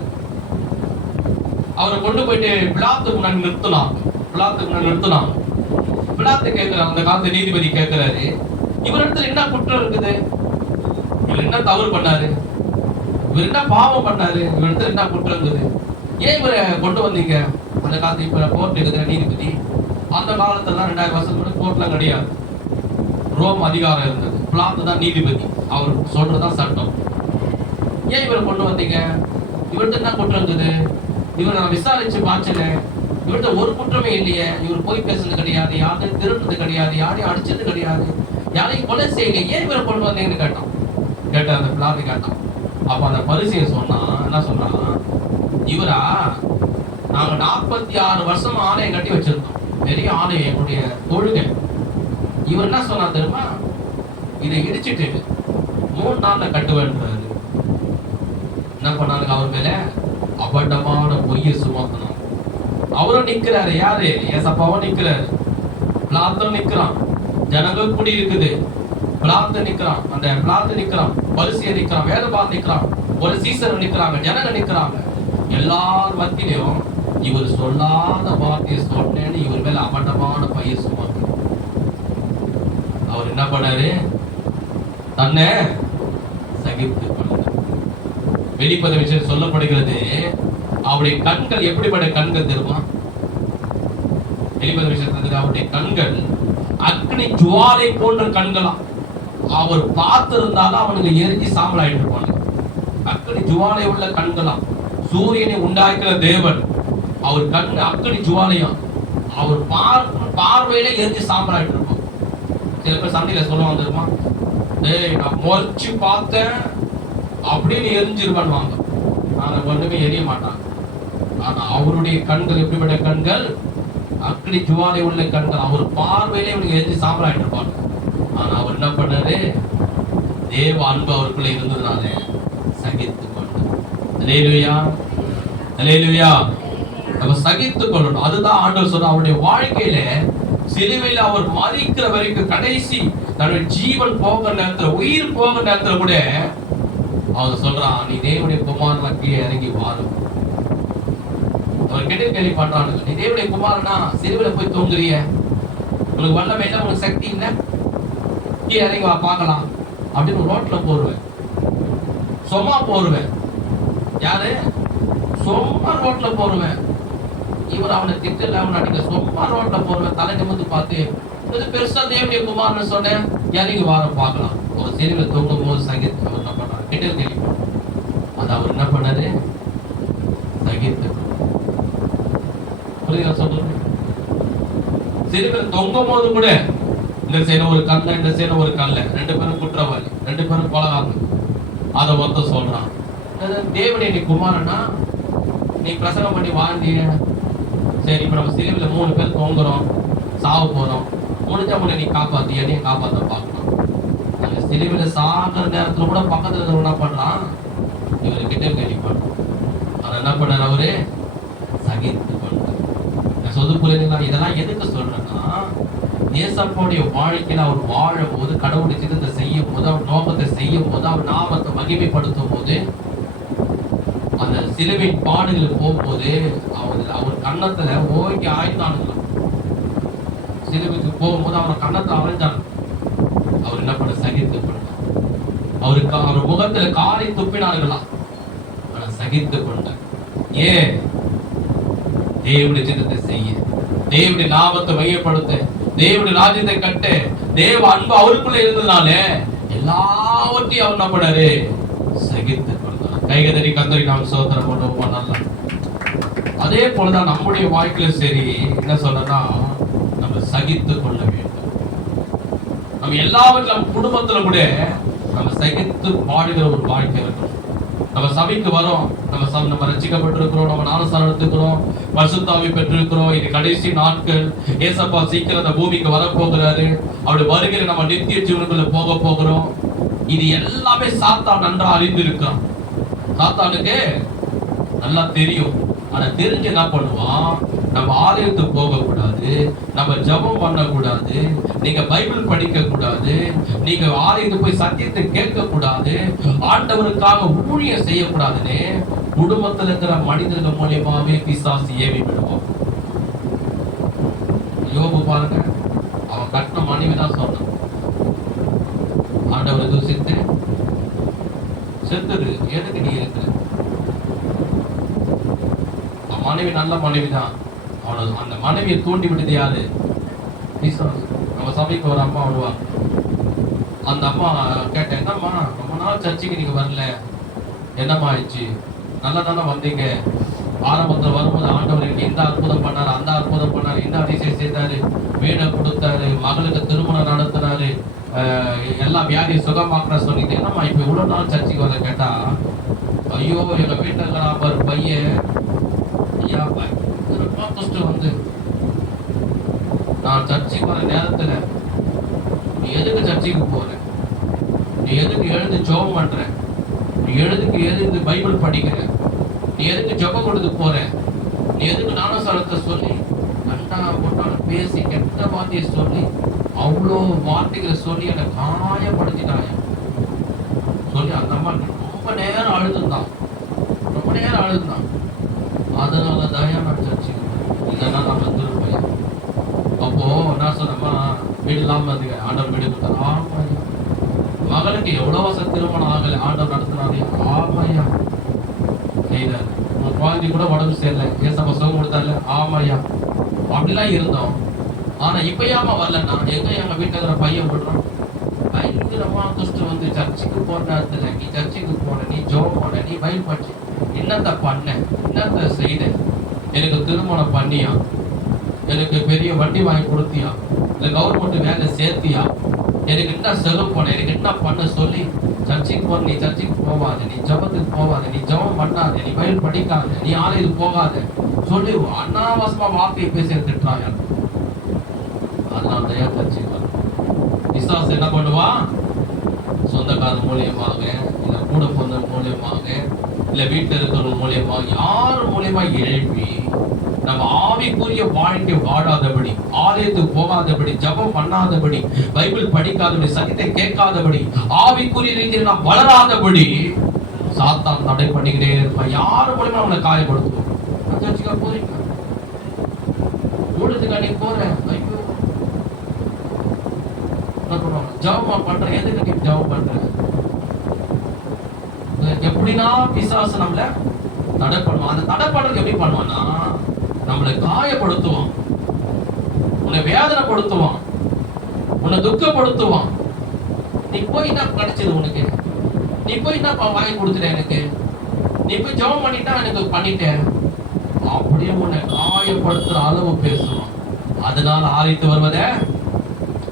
அவரை கொண்டு போயிட்டு பிலாத்துக்கு முன்னாடி நிறுத்தலாம். பிலாத்து கேட்கிறாங்க, அந்த காலத்து நீதிபதி கேட்கிறாரு, இவரிடத்துல என்ன குற்றம் இருக்குது? இவர் என்ன தவறு பண்ணாரு? இவர் என்ன பாவம் பண்ணாரு, இவர்கிட்ட என்ன குற்றம் இருக்குது, ஏன் இவரை கொண்டு வந்தீங்க? அந்த காலத்துல இப்ப கோர்ட் இருக்குது நீதிபதி, அந்த காலத்துல 2000 வருஷம் கூட கோர்ட்லாம் கிடையாது. ரோம் அதிகாரம் இருந்தது, பிளாத்து தான் நீதிபதி, அவர் சொல்றதுதான் சட்டம். ஏன் இவரை கொண்டு வந்தீங்க? இவர்கிட்ட என்ன குற்றம் இருக்குது? இவரை நான் விசாரிச்சு பார்த்தேன், இவர்கிட்ட ஒரு குற்றமே இல்லையே, இவர் போய் பேசுறது கிடையாது, யாரையும் திருடுறது கிடையாது, யாரையும் அடிச்சது கிடையாது, யாரையும் கொலை செய்யல, ஏன் இவரை கொண்டு வந்தீங்கன்னு கேட்ட அந்த பிளாத்து கேட்டான். அப்ப அந்த பரிசையை சொன்னா என்ன சொன்னான், இவரா நாங்க 46 வருஷம் ஆலயம் கட்டி வச்சிருந்தோம், பெரிய ஆலயம், என்னுடைய தொழுகை. இவர் என்ன சொன்னா தெரியுமா, இதை இடிச்சிட்டு 3 நாள்ல கட்டுவேன்றாரு. என்ன பண்ணாங்க, அவர் மேல அபண்டமான பொய்யை சுமத்தணும். அவரும் நிக்கிறாரு, யாரு? ஏசப்பாவும் நிக்கிறாரு, பிளாத்தும் நிக்கிறான், ஜனங்கள் கூடி இருக்குது, பிளாத்து நிக்கிறான், அந்த பிளாத்து நிக்கிறான், பரிசையை நிக்கிறான், வேதபாத் நிக்கிறான், ஒரு சீசர் நிக்கிறாங்க, ஜனங்க நிக்கிறாங்க. எல்லார் மத்தியிலும் இவர் சொல்லாத வார்த்தையை சொன்னேன்னு இவர் மேல அபண்டமான பைய சுமத்து. அவர் என்ன பண்ணாரு, தன்னை சகித்து கொண்டார். வெளிப்பத விஷயம் சொல்லப்படுகிறது, அவருடைய கண்கள் எப்படிப்பட்ட கண்கள் தெரியுமா? வெளிப்பத விஷயத்துல அவருடைய கண்கள் அக்னி ஜுவாலை போன்ற கண்களாம். அவர் பார்த்திருந்தாலும் அவனுக்கு எரிஞ்சு சாம்பல் ஆயிட்டு இருப்பாங்க. அக்னி ஜுவாலை உள்ள கண்களாம். சூரியனை உண்டாக்குற தேவன், அவர் கண் அக்னி ஜுவாலையும், அவர் பார்வையில எரிஞ்சு சாம்பல் ஆயிட்டு இருப்பான். சில பேர் சண்டையில சொல்லுவாங்க தெரியுமா, டேய் நான் முறைச்சு பார்த்தேன் அப்படின்னு எரிஞ்சிருவாங்க. ஆனா ஒண்ணுமே எரிய மாட்டாங்க. ஆனா அவருடைய கண்கள் எப்படிப்பட்ட கண்கள்? அக்னி ஜுவாலை உள்ள கண்கள். அவர் பார்வையிலே இவனுக்கு எரிஞ்சு சாம்பல் ஆயிட்டு இருப்பாங்க. ஆனா அவர் என்ன பண்ணாரு, தேவ அன்பு அவருக்குள்ள இருந்ததுனால சகித்து கொண்டார். அல்லேலூயா, அல்லேலூயா. நம்ம சகித்து கொள்ளணும். அதுதான் ஆண்டவர் சொல்ற, அவருடைய வாழ்க்கையில சிலுவையில் அவர் மரிக்கிற வரைக்கும், கடைசி தன்னுடைய ஜீவன் போகிற நேரத்துல, உயிர் போகிற நேரத்துல கூட அவர் சொல்றான், நீ தேவனுடைய குமாரன் கீழே இறங்கி வாரும். அவர் கேட்டு கேள்வி பண்றாங்க, நீ தேவனுடைய குமாரனா சிலுவையில போய் தூங்குறிய, உங்களுக்கு வல்லமை இல்லை, உங்களுக்கு சக்தி இல்லை, கீழே இறங்கி வா பார்க்கலாம் அப்படின்னு ரோட்ல போடுவேன், சும்மா போடுவேன். யாரு? சும்மா ரோட்ல போடுவேன். இவர் அவனை திட்டல, அவன் அடிக்க, சும்மா ரோட்ல போடுவேன். தலை நிமிர்ந்து பார்த்து, இது பெருசா தேவனுடைய குமாரன்னு சொன்னேன், இறங்கி வாரம் பார்க்கலாம். ஒரு சிலுவையில தூங்கும் போது சகித்து அவர் என்ன பண்றாரு, கிட்ட கேள்வி. அது அவர் என்ன பண்ணாரு, சகித்து. புரியுதா சொல்றது? சிலுவையில தொங்கும் போது கூட இந்த சைடு ஒரு கல்ல, இந்த சைடு ஒரு கல்ல, 2 பேரும் குற்றவாளி, 2 பேரும் கொலகாரங்க. அதை ஒருத்த சொல்றான், தேவனே நீ குமாரனா, நீ பிரசங்கம் பண்ணி வாழ்ந்தீங்க, சரி இப்ப நம்ம சிலுவையில 3 பேர் தொங்குறோம், சாவ போறோம், முடிஞ்ச முன்னே நீ காப்பாத்தி என்னையும் காப்பாத்த பார்க்கலாம். அந்த சிலுவையில சாகிற நேரத்துல கூட பக்கத்துல இருக்க என்ன பண்றான், இவரு கிட்ட கேள்வி பண்றான். ஆனா என்ன பண்ணார், அவரு சகித்து கொண்டார். நான் சொல்ல புரியுதுங்களா? இதெல்லாம் எதுக்கு சொல்றேன்னா, ஏசப்பாவுடைய வாழ்க்கையில அவர் வாழும் போது, கடவுளுடைய சித்தத்தை செய்யும் போது, அவர் நோக்கத்தை செய்யும் போது, அவர் நாமத்தை மகிமைப்படுத்தும் போது, அந்த சிலுவையின் பாடுகளுக்கு போகும்போது அவர் கன்னத்துல ஓங்கி ஆய்ந்தானுங்களாம். சிலுவைக்கு போகும்போது அவர் கன்னத்தை அரைஞ்சாங்க. அவர் என்ன பண்ண, சகித்து கொண்டார். அவருக்கு அவர் முகத்துல காரை துப்பினார்களாம், ஆனா சகித்து கொண்டார். ஏன்? தேவனுடைய சித்தத்தை செய்ய, தேவனுடைய நாமத்தை மையப்படுத்த, தேவனுடைய ராஜ்யத்தை கட்ட, தேவ அன்பு அவருக்குள்ள இருந்ததுனால எல்லாவற்றையும் அவர் என்ன பண்ணாரு, சகித்து கொண்டார். கைகதறி கந்தரி நாம் சோதனை பண்ணலாம். அதே போலதான் நம்முடைய வாழ்க்கையில சரி, என்ன சொல்றா, நம்ம சகித்து கொள்ள வேண்டும். நம்ம எல்லாவற்றும் நம்ம குடும்பத்துல கூட நம்ம சகித்து பாடுகிற ஒரு வாழ்க்கை இருக்கும். நம்ம சபைக்கு வரோம், நம்ம ரட்சிக்கப்பட்டிருக்கிறோம், நம்ம ஞானஸ்நானம் எடுத்துக்கிறோம், பரிசுத்தாவி பெற்றிருக்கிறோம். இது கடைசி நாட்கள், ஏசப்பா சீக்கிரம் அந்த பூமிக்கு வரப்போகிறாரு, அவருடைய வருகையில நம்ம நித்திய ஜீவனுக்குள்ள போக போகிறோம். இது எல்லாமே சாத்தான் நன்றா அறிந்திருக்கான். சாத்தானுக்கு நல்லா தெரியும். ஆனா தெரிஞ்சு என்ன பண்ணுவான், நம்ம ஆலயத்துக்கு போக கூடாது, நம்ம ஜெபம் பண்ணக்கூடாது, நீங்க பைபிள் படிக்க கூடாது, நீங்க ஆலயத்துக்கு போய் சத்தியத்தை கேட்க கூடாது, ஆண்டவருக்காக ஊழியம் செய்யக்கூடாதுன்னு குடும்பத்தில் இருக்கிற மனிதர்கள் மூலியமாவே பிசாசு ஏவி விடுவான். யோபு பாருங்க, அவன் கட்டின மனைவி தான் சொன்னான், ஆண்டவரை தூசித்து செத்துரு, எதுக்கு நீ இருக்கிற? மனைவி நல்ல மனைவிதான், அவனுக்கு அந்த மனைவியை தூண்டி விட்டது யாரு? நம்ம சபைக்கு ஒரு அம்மா வருவாங்க. அந்த அம்மா கேட்டேன், என்னம்மா ரொம்ப நாள் சர்ச்சைக்கு நீங்க வரல, என்னம்மா ஆயிடுச்சு? நல்லா தானே வந்தீங்க, ஆரம்பத்தில் வரும்போது ஆண்டவர் எனக்கு இந்த அற்புதம் பண்ணாரு, அந்த அற்புதம் பண்ணாரு, இந்த அதிசயம் செய்தாரு, வீடை கொடுத்தாரு, மகளுக்கு திருமணம் நடத்தினாரு, எல்லா வியாதியை சுகமாக்குற சொன்னீங்க, என்னம்மா இப்ப இவ்வளவு நாள் சர்ச்சைக்கு வர? கேட்டா, ஐயோ எங்க வீட்டுல இருக்கிற ஒரு பையன் ஐயா வந்து நான் சர்ச்சைக்கு வர நேரத்துல நீ எதுக்கு சர்ச்சைக்கு போற, நீ எதுக்கு எழுந்து ஜெபம் பண்ற, நீ எதுக்கு பைபிள் படிக்கிற, நீ எதுக்கு ஜெபம் கொடுத்து போற, நீ எதுக்கு ஞானசாரத்தை சொல்லி கண்டா போட்டாலும் பேசி கெட்ட வார்த்தையை சொல்லி அவ்வளோ வார்த்தைகளை சொல்லி என்னை காயப்படுத்திட்டாங்க சொல்லி அந்த அம்மா ரொம்ப நேரம் அழுதுந்தான், ரொம்ப நேரம் அழுதுந்தான். அதனால தயா நான் சர்ச்சைக்கு இதெல்லாம் நம்ம திருப்பையன். அப்போ நான் சொன்னம்மா வீடு இல்லாம இருந்தீங்க, ஆண்டவர் வீடு கொடுத்தாரு. ஆமாய்யா. மகளுக்கு எவ்வளவு வருஷம் திருமணம் ஆகல, ஆண்டவர் நடத்தினாரு. ஆமாய்யா செய்தாரு. உங்க குழந்தை கூட உடம்பு சரியில்லை, ஏசப்பா சுகம் கொடுத்தாரு. ஆமாய்யா. அப்படிலாம் இருந்தோம். ஆனா இப்ப ஏமா வரலன்னா எங்க வீட்டுல இருக்கிற பையன் விடுறோம். பயங்கரமா துஷ்டம் வந்து சர்ச்சைக்கு போற நேரத்துல நீ சர்ச்சைக்கு போன, நீ ஜோம் போன, நீ பைபிள் படிச்சு என்னத்த பண்ண, என்னத்த செய்த, எனக்கு திருமணம் பண்ணியா, எனக்கு பெரிய வண்டி வாங்கி கொடுத்தியா, இல்ல கவர்மெண்ட் வேலை சேர்த்தியா, எனக்கு என்ன செலவு பண்ண, எனக்கு என்ன பண்ண சொல்லி சர்ச்சைக்கு போற. நீ சர்ச்சைக்கு போகாத, நீ ஜபத்துக்கு போகாத, நீ ஜபம் பண்ணாத, நீ பைபிள் படிக்காத, நீ ஆலயத்துக்கு போகாத சொல்லி அனாவசமா வார்த்தையை பேசி திட்டுறாங்க. அதனால தயா சர்ச்சைக்கு வரும். பிசாசு என்ன பண்ணுவா? சொந்தக்காரர் மூலியமாக, இல்ல கூட பிறந்த மூலியமாக, இல்ல வீட்டில் இருக்கிறவங்க மூலியமா, யார் மூலியமா எழுப்பி நம்ம ஆவிக்குரிய வாழ்க்கை வாழாதபடி, ஆலயத்துக்கு போகாதபடி, ஜபம் பண்ணாதபடி, பைபிள் படிக்காதபடி, சத்தியத்தை கேட்காதபடி, ஆவிக்குரிய ரீதியில் நாம் வளராதபடி சாத்தான் தடை பண்ணிக்கிட்டே இருப்பான். யார் மூலியமா நம்மளை காயப்படுத்துவோம்? சர்ச்சுக்கா போறீங்க, ஊழலுக்கு அன்னைக்கு போறேன், ஐயோ ஜபம் பண்ற, எதுக்கு நீ ஜபம் பண்ற? எப்படின்னா பிசாசு நம்மள தடை பண்ணுவான். அந்த தடை பண்றது எப்படி பண்ணுவான்னா, நம்மளை காயப்படுத்துவான், உன்னை வேதனைப்படுத்துவான், உன்னை துக்கப்படுத்துவான். நீ போய் என்ன கிடைச்சது உனக்கு, நீ போய் என்ன வாங்கி கொடுத்துட்ட எனக்கு, நீ போய் ஜெபம் பண்ணிட்டா எனக்கு பண்ணிட்டேன், அப்படியே உன்னை காயப்படுத்துற அளவு பேசுவான். அதனால ஆலயத்து வருவதை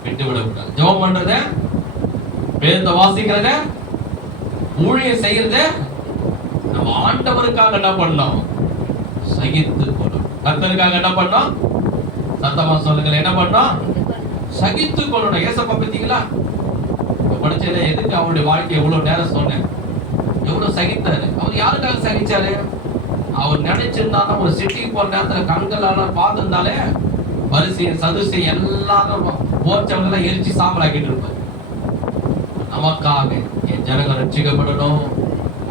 விட்டு விடக்கூடாது. ஜெபம் பண்றத, வேதத்தை வாசிக்கிறத, ஊழியம் செய்யறத நம்ம ஆண்டவருக்காக என்ன பண்ணோம்? சகித்து கொள்ளணும். கர்த்தருக்காக என்ன பண்ணோம்? சத்தமா சொல்லுங்க, என்ன பண்ணோம்? சகித்து கொள்ளணும். ஏசப்பா பார்த்தீங்களா, படிச்சதுல எதுக்கு அவருடைய வாழ்க்கை எவ்வளவு நேரம் சொன்னேன், எவ்வளவு சகித்தாரு. அவர் யாருக்காக சகிச்சாரு? அவர் நினைச்சிருந்தாலும் ஒரு சிட்டிக்கு போற நேரத்துல கண்களால பார்த்திருந்தாலே வரிசை சதுசை எல்லாரும் போச்சவங்க எரிச்சு சாம்பலாக்கிட்டு இருப்பாரு. நமக்காக என் ஜனங்கள் ரட்சிக்கப்படணும்,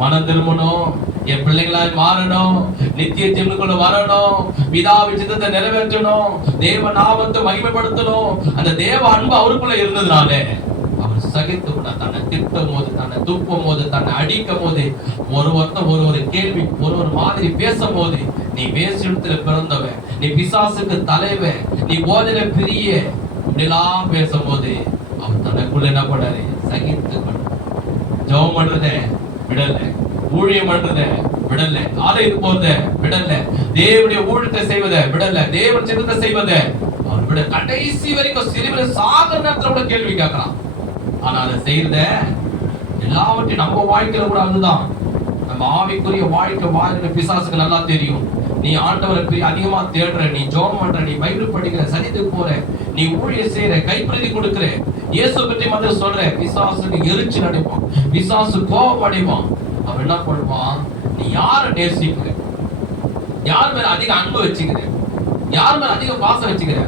மனம் திரும்பணும், என் பிள்ளைகளால் மாறணும், நித்திய ஜீவனுக்குள்ள வரணும், பிதாவின் சித்தத்தை நிறைவேற்றணும், தேவ நாமத்தை மகிமைப்படுத்தணும். அந்த தேவ அன்பு அவருக்குள்ள இருந்ததுனாலே அவர் சகித்து கூட தன்னை திட்டும் போது, தன்னை துப்பும் போது, தன்னை அடிக்கும் போது, ஒரு கேள்வி ஒரு மாதிரி பேசும் போது, நீ வேசிடத்துல பிறந்தவன், நீ பிசாசுக்கு தலைவன், நீ போதில பிரிய, இப்படிலாம் பேசும்போது அவர் தனக்குள்ள என்ன பண்ணாரு? சகித்து ஜெபம் பண்றத விடல, ஊழியம் பண்றத விடல, ஆலயத்துக்கு போறத விடல, தேவனுடைய ஊழியத்தை செய்வதை விடல, தேவன் சித்தத்தை செய்வதை அவர் விட கடைசி வரைக்கும் சிறுவரை சாகர நேரத்துல கூட கேள்வி கேட்கலாம். ஆனா அதை செய்யறத எல்லாவற்றையும் நம்ம வாழ்க்கையில கூட அதுதான். நம்ம ஆவிக்குரிய வாழ்க்கை வாழ்கிற பிசாசுக்கு நல்லா தெரியும். நீ ஆண்டவரை அதிகமா தேடுற, நீ ஜெபம் பண்ற, நீ பைபிள் படிக்கிற, சனித்துக்கு போற, நீ ஊழியம் செய்யற, கைப்பிரதி கொடுக்கிற, இயேசு பற்றி மட்டும் சொல்ற, பிசாசுக்கு எரிச்சல் அடைவான், பிசாசு கோபம் அடைவான். அவன் என்ன பண்ணுவான்? நீ யாரை நேசிக்கிற, யார் மேல அதிக அன்பு வச்சுக்கிற, யார் மேல அதிக பாசம் வச்சுக்கிற,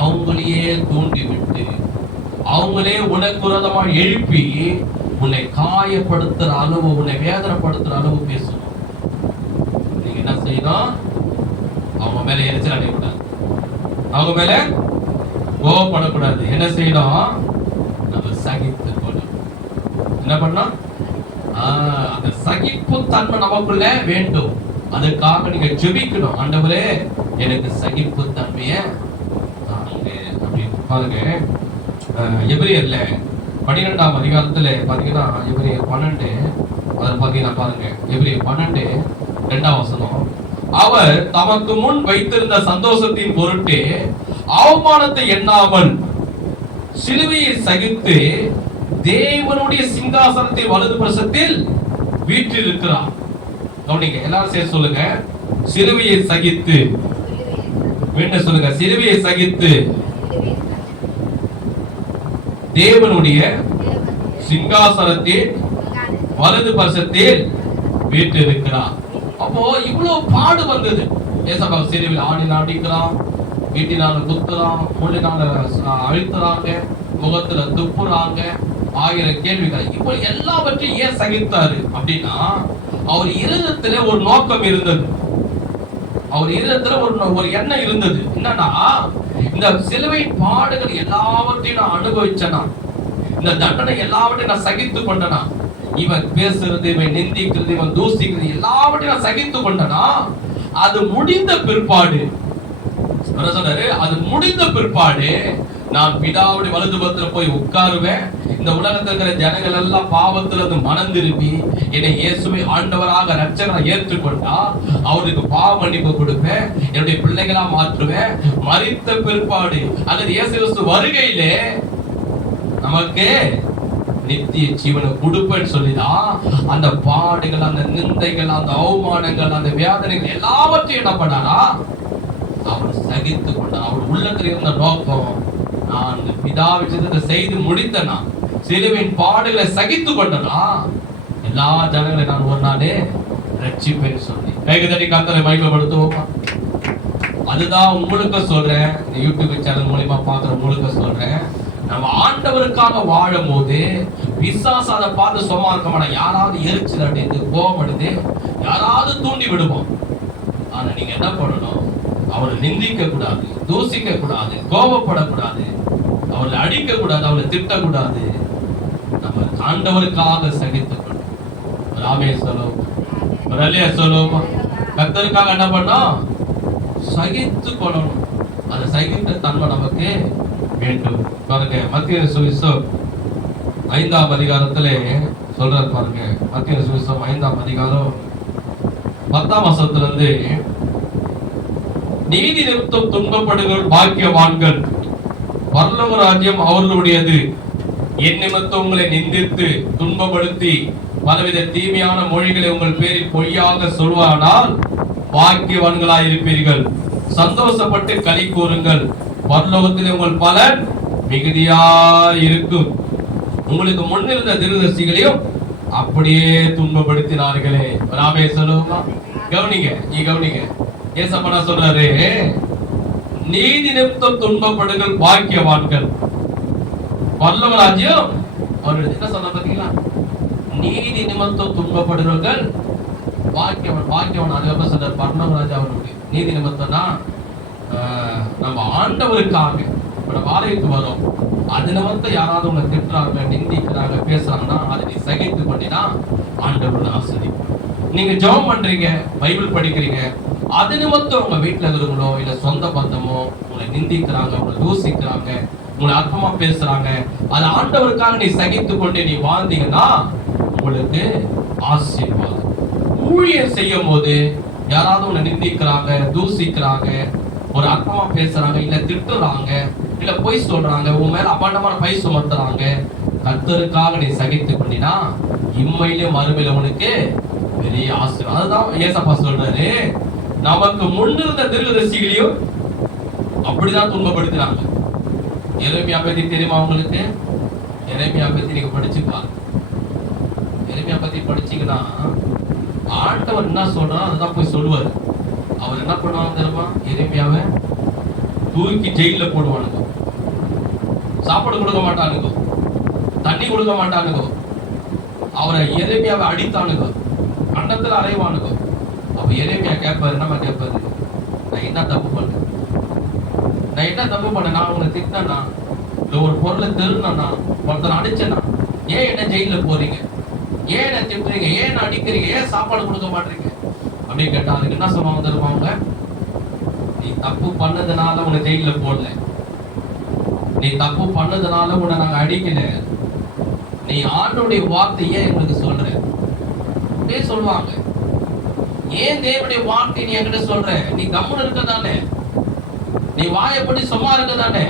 அவங்களையே தூண்டி விட்டு, அவங்களே உனக்கு விரோதமா எழுப்பி உன்னை காயப்படுத்துற அளவு, உன்னை வேதனைப்படுத்துற அளவு பேசணும். நீங்க என்ன செய்யணும்? அவங்க மேல எரிச்சல் அடையக்கூடாது, அவங்க மேல கோபப்படக்கூடாது. என்ன செய்யணும்? நம்ம சகித்து கொள்ளணும். என்ன பண்ணணும்? அந்த சகிப்பு தன்மை நமக்குள்ள வேண்டும். அதுக்காக நீங்க ஜெபிக்கணும். ஆண்டவரே எனக்கு சகிப்பு தன்மைய அப்படின்னு பாருங்க. எபிரேயர்ல 12ஆம் அதிகாரத்துல பாத்தீங்கன்னா எபிரேயர் 12 அதுல பாத்தீங்கன்னா பாருங்க, எபிரேயர் 12 2ஆம் வசனம். அவர் தமக்கு முன் வைத்திருந்த சந்தோஷத்தின் பொருட்டு அவமானத்தை எண்ணாமல் சிலுவையை சகித்து தேவனுடைய சிங்காசனத்தை வலது பிரசத்தில் வீற்றிருக்கிறார். கவனிங்க, எல்லாரும் சேர்த்து சொல்லுங்க, சிலுவையை சகித்து. என்ன சொல்லுங்க? சிலுவையை சகித்து தேவனுடைய சிங்காசனத்தில் வலது பரிசத்தில் வீற்றிருக்கிறார். அப்போ இவ்வளவு பாடு வந்தது. ஏசப்பா சிலுவையில் ஆணினால் அடிக்கிறான், வீட்டினால குத்துறான், முள்ளினால அழுத்துறாங்க, முகத்துல துப்புறாங்க, 1000 கேள்விகள். இப்போ எல்லாவற்றையும் ஏன் சகித்தாரு அப்படின்னா, அவர் இருதயத்துல ஒரு நோக்கம் இருந்தது. அவர் இருதயத்துல ஒரு எண்ணம் இருந்தது. என்னன்னா, இந்த சிலுவை பாடுகள் எல்லாவற்றையும் நான் அனுபவிச்சேனா, இந்த தண்டனை எல்லாவற்றையும் நான் சகித்து கொண்டனா, இவன் பேசுறது, இவன் நிந்திக்கிறது, இவன் தூசிக்கிறது எல்லாவற்றையும் நான் சகித்து கொண்டனா, அது முடிந்த பிற்பாடு சொன்னாரு, அது முடிந்த பிற்பாடு நான் பிதாவுடைய வலதுபுறத்துல போய் உட்காருவேன். இந்த உலகத்தில் இருக்கிற ஜனங்கள் எல்லாம் பாவத்துல இருந்து மனம் திரும்பி என்னை இயேசுவை ஆண்டவராக ரட்சகரை ஏற்றுக்கொண்டா அவருக்கு பாவ மன்னிப்பு கொடுப்பேன், என்னுடைய பிள்ளைகளா மாற்றுவேன். மரித்த பிற்பாடு அல்லது இயேசு கிறிஸ்து வருகையிலே நமக்கு நித்திய ஜீவனை கொடுப்பேன்னு சொல்லிதான் அந்த பாடுகள், அந்த நிந்தைகள், அந்த அவமானங்கள், அந்த வேதனைகள் எல்லாவற்றையும் என்ன பண்ணாரா? அவர் சகித்து கொண்டார். அவர் உள்ளத்தில் இருந்த நோக்கம், நான் பிதாவை சித்தத்தை செய்து முடித்தனா, சிலுவையின் பாடுகளை சகித்து கொண்டனா, எல்லா ஜனங்களை நான் ஒரு நாளே ரட்சிப்பேன்னு சொல்லி கைகதடி கர்த்தரை மகிமைப்படுத்துவோமா? அதுதான் உங்களுக்கு சொல்றேன், இந்த யூடியூப் சேனல் மூலமா பாக்குற உங்களுக்கு சொல்றேன், நம்ம ஆண்டவருக்காக வாழும் போது பிசாசு அதை பார்த்து சும்மா இருக்க மாட்டான். யாராவது எரிச்சல் அடைந்து கோபம் அடைந்து யாராவது தூண்டி விடுவோம். ஆனா நீங்க என்ன பண்ணணும்? அவரை நிந்திக்க கூடாது, தூசிக்க கூடாது, கோபப்படக்கூடாது, அவரை அடிக்க கூடாது, அவரை திட்டக்கூடாது. நம்ம ஆண்டவருக்காக சகித்துக்கணும். ராமே சொல்லுவோம், சொல்லுவோமா? கர்த்தருக்காக என்ன பண்ணோம்? சகித்து கொள்ளணும். அந்த சகித்த தன்மை நமக்கு வேண்டும். பாருங்க, மத்திய சுவிசேஷம் 5ஆம் அதிகாரத்திலே சொல்றாரு பாருங்க. மத்திய சுவிசேஷம் 5ஆம் அதிகாரம் 10ஆம் வசனத்திலிருந்து, நீதி நிமித்தம் துன்பப்படுகிற பாக்கியவான்கள், பரலோக ராஜ்யம் அவர்களுடையது. என் நிமித்தம் உங்களை நிந்தித்து துன்பப்படுத்தி பலவித தீமையான மொழிகளை உங்கள் பேரில் பொய்யாக சொல்வானால் பாக்கியவான்களாய் இருப்பீர்கள். சந்தோஷப்பட்டு களி கூறுங்கள், பரலோகத்திலே உங்கள் பலன் மிகுதியாய் இருக்கும். உங்களுக்கு முன்னிருந்த தீர்க்கதரிசிகளையும் அப்படியே துன்பப்படுத்தினார்களே. ராமே சொல்லுவோமா? கவனிங்க, நீ கவனிங்க. ஏசப்பா சொல்றாரு, நீதி நிமித்தம் துன்பப்படுங்கள் பாக்கியவான்கள், பரலோக ராஜ்யம் அவருடைய. என்ன சொன்ன பாத்தீங்களா? நீதி நிமித்தம் துன்பப்படுகிறவர்கள் பாக்கியவன். பாக்கியவன் அதுக்கப்புறம் சொல்றாரு, பரலோக ராஜ்யம் அவருடைய. நீதி நிமித்தம்னா நம்ம ஆண்டவருக்காக நம்ம ஆலயத்துக்கு வரோம், அது நிமித்தம் யாராவது உங்களை திட்டுறாங்க, நிந்திக்கிறாங்க, பேசுறாங்கன்னா அதை நீ சகித்து பண்ணினா ஆண்டவர் ஆசீர்வதிப்பார். நீங்க ஜெபம் பண்றீங்க, பைபிள் படிக்கிறீங்க, அது நிமித்தம் உங்க வீட்டுல இருக்கிறவங்களோ இல்ல சொந்த பந்தமோ உங்களை நிந்திக்கிறாங்க, உங்களை தூசிக்கிறாங்க, உங்களை அற்பமா பேசுறாங்க, அது ஆண்டவருக்காக நீ சகித்து கொண்டு நீ வாழ்ந்தீங்கன்னா உங்களுக்கு ஆசீர்வாதம். ஊழியர் செய்யும் போது யாராவது உங்களை நிந்திக்கிறாங்க, தூசிக்கிறாங்க, ஒரு அற்பமா பேசுறாங்க, இல்ல திட்டுறாங்க, இல்ல பொய் சொல்றாங்க, உன் மேல அபாண்டமான பை சுமத்துறாங்க, கர்த்தருக்காக நீ சகித்து கொண்டினா இம்மையிலும் மறுமையில உனக்கு பெரிய ஆசீர்வாதம். அதுதான் ஏசப்பா சொல்றாரு, நமக்கு முன்னிருந்த தீர்க்கதரிசிகளையும் அப்படிதான் துன்பப்படுத்தினாங்க. எரேமியா பத்தி தெரியுமா உங்களுக்கு? எரேமியா பத்தி நீங்க படிச்சுப்பாங்க. எரேமியா பத்தி படிச்சீங்கன்னா ஆண்டவர் என்ன சொல்றாரோ அதுதான் போய் சொல்லுவாரு. அவர் என்ன பண்ணுவாங்க தெரியுமா? எரேமியாவை தூக்கி ஜெயில போடுவானுங்க, சாப்பாடு கொடுக்க மாட்டானுங்க, தண்ணி கொடுக்க மாட்டானுங்க, அவரை எரேமியாவை அடித்தானுங்க, கண்டத்துல அறைவானுங்க. அப்ப எரேமியா கேட்பாரு, என்னமா கேட்பாரு? நான் என்ன தப்பு பண்ணேன்? நான் என்ன தப்பு பண்ணேன்? நான் உங்களை திட்டினா, இல்ல ஒரு பொருளை திருடினா, ஒருத்தனை அடிச்சேனா, ஏன் என்ன ஜெயில போறீங்க? ஏன் திட்டுறீங்க, ஏன் அடிக்கிறீங்க, ஏன் சாப்பாடு கொடுக்க மாட்டீங்க அப்படின்னு கேட்டா அதுக்கு என்ன சொல்லுவாங்க தெரியுமா? அவங்க நீ தப்பு பண்ணதுனால உன்னை ஜெயில போடல, நீ தப்பு பண்ணதுனால உன்னை நாங்க அடிக்கல, நீ ஆண்டவருடைய வார்த்தையே எங்களுக்கு சொல்ற அப்படியே சொல்லுவாங்க. ஏன் தேவனுடைய வார்த்தை நீ என்கிட்ட சொல்ற? நீ கம்முன்னு இருக்க தானே, நீ வாயப்படி சும்மா இருக்க தானே.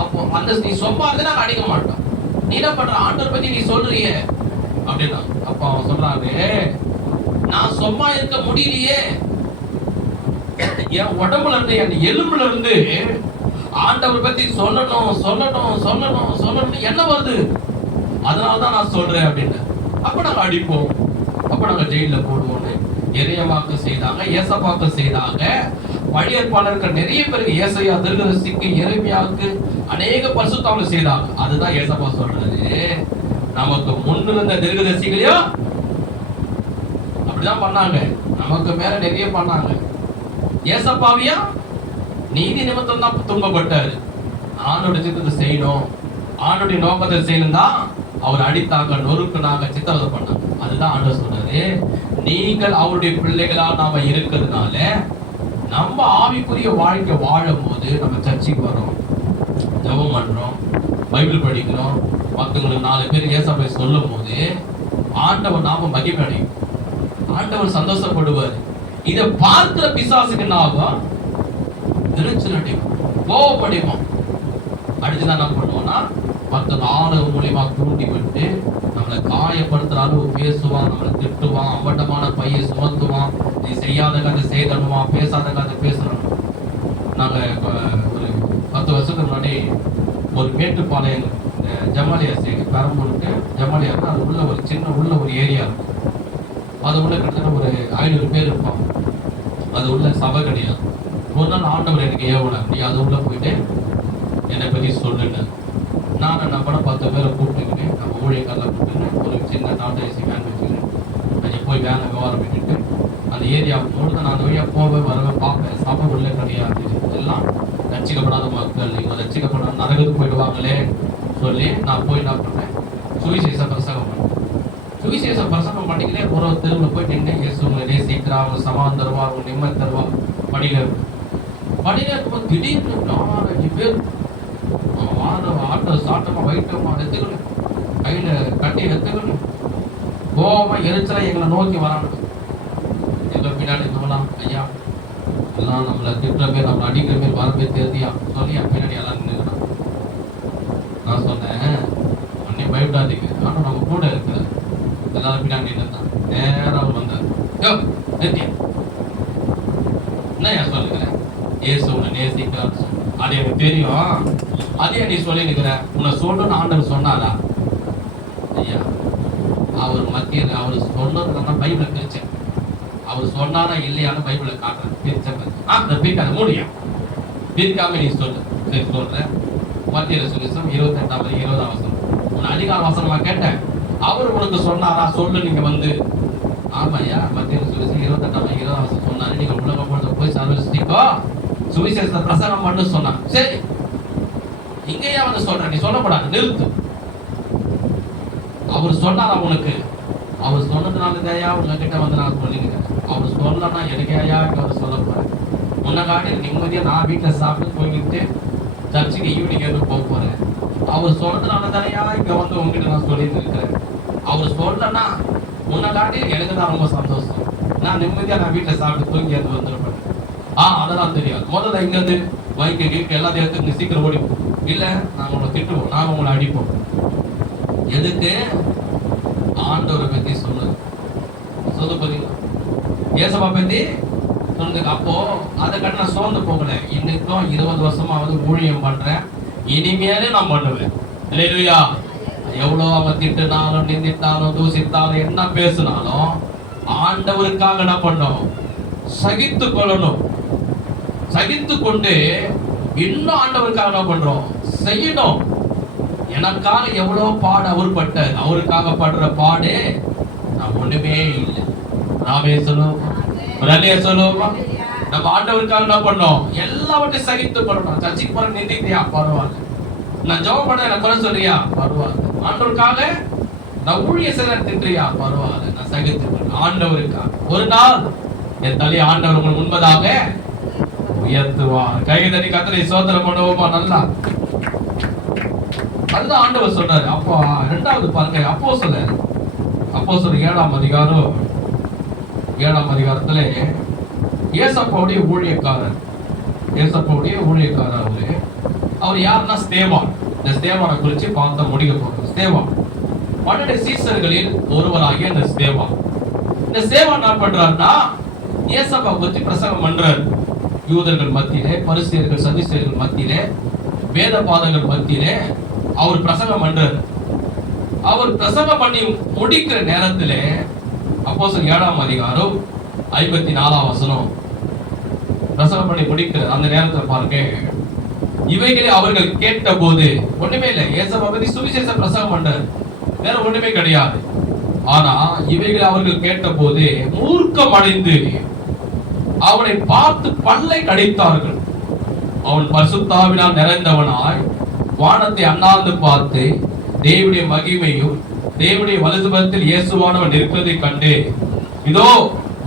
அப்போ அந்த நீ சும்மா இருந்தா நாங்க அடிக்க மாட்டோம், நீ என்ன பண்ற ஆண்டவர் பத்தி நீ சொல்றிய அப்படின்னா. அப்ப அவன் சொல்றாரு, நான் சும்மா இருக்க முடியலையே, என் உடம்புல இருந்து என் எலும்புல இருந்து ஆண்டவர் பத்தி சொல்லணும் சொல்லணும் சொல்லணும் சொல்லணும் என்ன வருது, அதனாலதான் நான் சொல்றேன் அப்படின்னு. அப்ப நாங்க அடிப்போம், அப்ப நாங்க ஜெயில போடுவோம்னு எரியமாக்கு செய்தாங்க, ஏசப்பாக்கு செய்தாங்க. பழைய ஏற்பாடுகள் நிறைய பேருக்கு ஏசாயா, தீர்க்கதரிசிக்கு, எரேமியாவுக்கு அநேக பரிசுத்தவான்கள் செய்தாங்க. அதுதான் ஏசப்பா சொல்றாரு, நமக்கு முன்னிருந்த தீர்க்கதரிசிகளையும் அப்படிதான் பண்ணாங்க, நமக்கு மேல நிறைய பண்ணாங்க. ஏசப்பாவியா நீதி நிமித்தம் தான் துன்பப்பட்டாரு. ஆண்டோட சித்தத்தை செய்யணும், ஆண்டோடைய நோக்கத்தை செய்யணும் தான் அவர் அடித்தாங்க, நொறுக்குனாங்க, சித்தவதை பண்ணாங்க. அதுதான் ஆண்டவர் சொல்றாரு, நீங்கள் அவருடைய பிள்ளைகளா நாம இருக்கிறதுனால நம்ம ஆவிக்குரிய வாழ்க்கை வாழும் போது நம்ம சர்ச்சைக்கு வரோம், ஜெபம் பண்றோம், பைபிள் படிக்கிறோம், மற்றவங்களுக்கு 4 பேர் ஏசப்பை சொல்லும் போது ஆண்டவர் நாம மகிமை அடையும், ஆண்டவர் சந்தோஷப்படுவார். இதை பார்க்கிற பிசாசுக்கு என்ன ஆகும்? எரிச்சல் அடையும், கோவப்படையும். அடுத்துதான் என்ன பண்ணுவோம்னா மற்ற 4 மூலியமா தூண்டி விட்டு நம்மளை காயப்படுத்துற அளவு பேசுவான், நம்மளை திட்டுவான், அவட்டமான பையை சுமத்துவான், நீ செய்யாத கதை செய்தணுமா, பேசாத கதை பேசணும். நாங்க ஒரு 10 வருஷத்துக்கு முன்னாடி ஒரு மேட்டுப்பாளையம் ஜமாலியார் சைடு, பெரம்பூருக்கு ஜமாலியார், அது உள்ள ஒரு சின்ன உள்ள ஒரு ஏரியா இருக்கும், அது உள்ள கிட்டத்தட்ட ஒரு 500 பேர் இருப்பாங்க, அது உள்ள சபை கிடையாது. ஒரு நாள் ஆண்டவர் எனக்கு ஏவல, நீ அது உள்ள போயிட்டு என்னை பத்தி சொல்லுன்னு. நான் என்ன பண்ண 10 பேரை கூப்பிட்டுக்கிட்டு, நம்ம ஊழியக்காரெல்லாம் கூப்பிட்டுன்னு ஒரு சின்ன டாடா ஏசி வேன் வச்சுக்கிட்டு அங்கே போய் வேனை விவகாரம் பண்ணிட்டு அந்த ஏரியா முழுக்க நான் அந்த வழியாக போவேன் வருவேன் பார்ப்பேன். சபை உள்ளே கிடையாது, எல்லாம் ரட்சிக்கப்படாத மக்கள், இவங்க ரட்சிக்கப்படாத நரகத்துக்கு போயிடுவாங்களே சொல்லி நான் போய் என்ன பண்ணேன், சுவிசேஷ பிரசங்கம் பண்ணேன். சுவிசேஷ பிரசங்கம் பண்ணிக்கிட்டே ஒரு தெருவில் போய் நின்று இயேசு உங்களை நேசிக்கிறா, அவங்க சமான் தருவா, அவங்க நிம்மதி தருவா படிக்கிற இருக்கும்போது திடீர்னு 4-5 பேர் ஆட்டோ சாட்டமா வைட்டமா எடுத்துக்கணும், கையில கட்டி எடுத்துக்கணும், கோபமா எரிச்சலா எங்களை நோக்கி வராங்க. எங்க பின்னாடி சொல்லலாம், ஐயா எல்லாம் நம்மளை திட்டுற பேர், நம்மளை அடிக்கிற பேர் வர பேர் தெரியா சொல்லி என் பின்னாடி எல்லாம் நின்றுக்கிறான். நான் சொன்னேன், அன்னே பயப்படாதீங்க, ஆனா நம்ம கூட இருக்கிற எல்லாரும் பின்னாடி நின்றுதான். நேரம் அவர் வந்தார், யோ நிறுத்தியா, என்ன சொல்லுங்க, ஏசு உன்னை நேசிக்கிறான்னு சொல்லு, அது எனக்கு தெரியும், அதே நீ சொல்லி நிற்கிற, உன்னை சொல்லணும்னு ஆண்டவர் சொன்னாரா? ஐயா அவர் மத்தியில் அவர் சொன்னதுதான் பைபிளை பிரிச்சேன், அவர் சொன்னாரா இல்லையான்னு பைபிளை காட்டுறேன், பிரிச்சேன் பிரிக்காத மூடியா, பிரிக்காம நீ சொல்லு. சரி சொல்றேன், மத்தியில சுவிசேஷம் 28:20 உன்னை அதிகார வசனமா கேட்டேன், அவர் உனக்கு சொன்னாரா சொல்லு. நீங்க வந்து ஆமாய்யா, மத்தியில சுவிசேஷம் 28:20 சொன்னாரு, நீங்க உலகம் பொழுது போய் சர்வீஸ்டிக்கோ சுவிசேஷத்தை பிரசங்கம் பண்ணு சொன்னா. சரி இங்கேயே வந்து சொல்ற, நீ சொல்லக்கூடாது, நிறுத்து. அவர் சொன்னாரா உனக்கு? அவர் சொன்னதுனால தயா உங்ககிட்ட வந்து நான் சொல்லிக்கிறேன், அவர் சொல்லனா எனக்கு ஐயா அவர் சொல்ல போறேன். உன்னை காட்டி நிம்மதியா நான் வீட்டில் சாப்பிட்டு போய்கிட்டு சர்ச்சுக்கு ஈவினிங் எதுவும் போக போறேன். அவர் சொன்னதுனால தானையா இங்க வந்து உங்ககிட்ட நான் சொல்லிட்டு இருக்கிறேன். அவர் சொல்லனா உன்னை காட்டி எனக்கு தான் ரொம்ப சந்தோஷம், நான் நிம்மதியா நான் வீட்டில் சாப்பிட்டு தூங்கி அது வந்துருப்பேன். அதெல்லாம் தெரியாது, முதல்ல இங்க இருந்து மைக்கு கீழ்க்கு எல்லாத்தையும் எடுத்து நீ சீக்கிரம் ஓடிப்போம், இல்ல நாங்க உங்களை திட்டுவோம், நாங்க உங்களை அடிப்போம். எதுக்கு? ஆண்டவரை பத்தி சொன்னது சொல்லு பாத்தீங்களா, ஏசப்பா பத்தி சொன்னதுக்கு. அப்போ அதை கட்ட நான் சோர்ந்து போகல, இன்னைக்கும் 20 வருஷமாவது ஊழியம் பண்றேன், இனிமேலே நான் பண்ணுவேன். இல்லையா, எவ்வளோ அவன் திட்டுனாலும் நிந்தித்தாலும் தூசித்தாலும் என்ன பேசினாலும் ஆண்டவருக்காக என்ன பண்ணோம், சகித்து கொள்ளணும். சகித்து கொண்டு இன்னும் ஆண்டவருக்காக என்ன பண்றோம், செய்யணும். எனக்காக எவ்வளவு பாடு அவர் பட்டார், அவருக்காக படுற பாடு நான் ஒண்ணுமே இல்லை. நாமே சொல்லுவோம், சொல்லுவோமா, நம்ம ஆண்டவருக்காக என்ன பண்ணோம், எல்லாவற்றையும் சகித்து கொள்ளணும். சர்ச்சைக்கு போற நிந்திக்கிறியா, பரவாயில்ல. நான் ஜெபம் பண்ண எனக்கு சொல்றியா, பரவாயில்ல. ஆண்டவருக்காக நான் ஊழிய செய்ய தின்றியா, பரவாயில்ல, நான் சகித்துக்கிறேன் ஆண்டவருக்கா. ஒரு நாள் என் தலையை ஆண்டவர் உங்களுக்கு முன்பதாக உயர்த்துவார். கைதடி கத்தரை சோதனை பண்ணுவோமா? நல்லா அதுதான் ஆண்டவர் சொன்னாரு. அப்போ இரண்டாவது பாருங்க, அப்போஸ்தலர் 7ஆம் அதிகாரம் 7ஆம் அதிகாரத்துல ஏசப்பாவுடைய ஊழியக்காரர் அவர் யாருன்னா ஸ்தேவான். இந்த ஸ்தேவானை குறிச்சு பார்த்த முடிக்க போறோம். ஸ்தேவான் 12 சீசர்களில் ஒருவராகிய இந்த ஸ்தேவான் என்ன பண்றாருன்னா ஏசப்பா குறிச்சு பிரசங்கம் பண்றாரு. யூதர்கள் மத்தியிலே, பரிசேயர்கள் சதுசேயர்கள் மத்தியிலே, வேத பாதங்கள் மத்தியிலே அவர் பிரசங்கம் பண்றாரு. அவர் பிரசங்கம் பண்ணி முடிக்கிற நேரத்திலே அப்போஸ்தலர் 7ஆம் அதிகாரம் 54ஆம் வசனம் பிரசங்கம் பண்ணி முடிக்கிற அந்த நேரத்தில் பாருங்க, இவைகளை அவர்கள் கேட்ட போது, ஒண்ணுமே இல்லை, ஏசப்பா பத்தி சுவிசேஷ பிரசங்கம் பண்றாரு, வேற ஒண்ணுமே கிடையாது. ஆனா இவைகளை அவர்கள் கேட்ட போது மூர்க்கம் அடைந்து அவனை பார்த்து பல்லை கடித்தார்கள். அவன் பரிசுத்தாவினால் நிறைந்தவனாய் வானத்தை அண்ணாந்து பார்த்து தேவனுடைய மகிமையும் தேவனுடைய வலதுபுறத்தில் இயேசுவானவன் இருக்கிறதை கண்டு, இதோ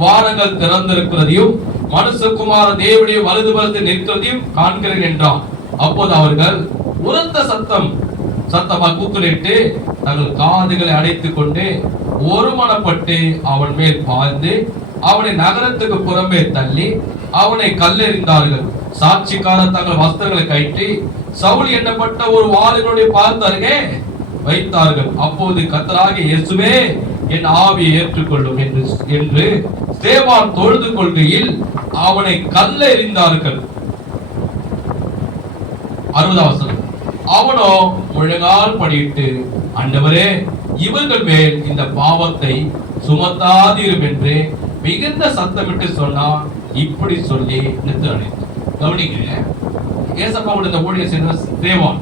வானங்கள் திறந்திருக்கிறதையும் மனுஷகுமார தேவனுடைய வலதுபுறத்தில் நிற்கிறதையும் காண்கிறேன் என்றான். அப்போது அவர்கள் உரத்த சத்தமாக கூக்குரலிட்டு தங்கள் காதுகளை அடைத்துக் கொண்டு ஒருமனப்பட்டு அவன் மேல் பாய்ந்து அவனை நகரத்துக்கு புறம்பே தள்ளி அவனை கல்லெறிந்தார்கள். சாட்சிக்காரர் தங்கள் வஸ்திரங்களை கழற்றி சவுல் எண்ணப்பட்ட ஒரு வாலிபனுடைய பார்த்தருகே வைத்தார்கள். அப்போது கர்த்தராகிய இயேசுவே, என் ஆவியை ஏற்றுக்கொள்ளும் என்று ஸ்தேவான் தொழுது கொள்கையில் அவனை கல்லெறிந்தார்கள். 60ஆம் வசனம். அவனோ முழங்கால் படியிட்டு, ஆண்டவரே, இவர்கள் மேல் இந்த பாவத்தை சுமத்தாதீரும் என்று மிகுந்த சத்தமிட்டு சொன்னான். இப்படி சொல்லி நிறுத்தி அடைந்தார். கவனிங்க, ஏசப்பாவோட இந்த ஊழிய செய்த ஸ்தேவான்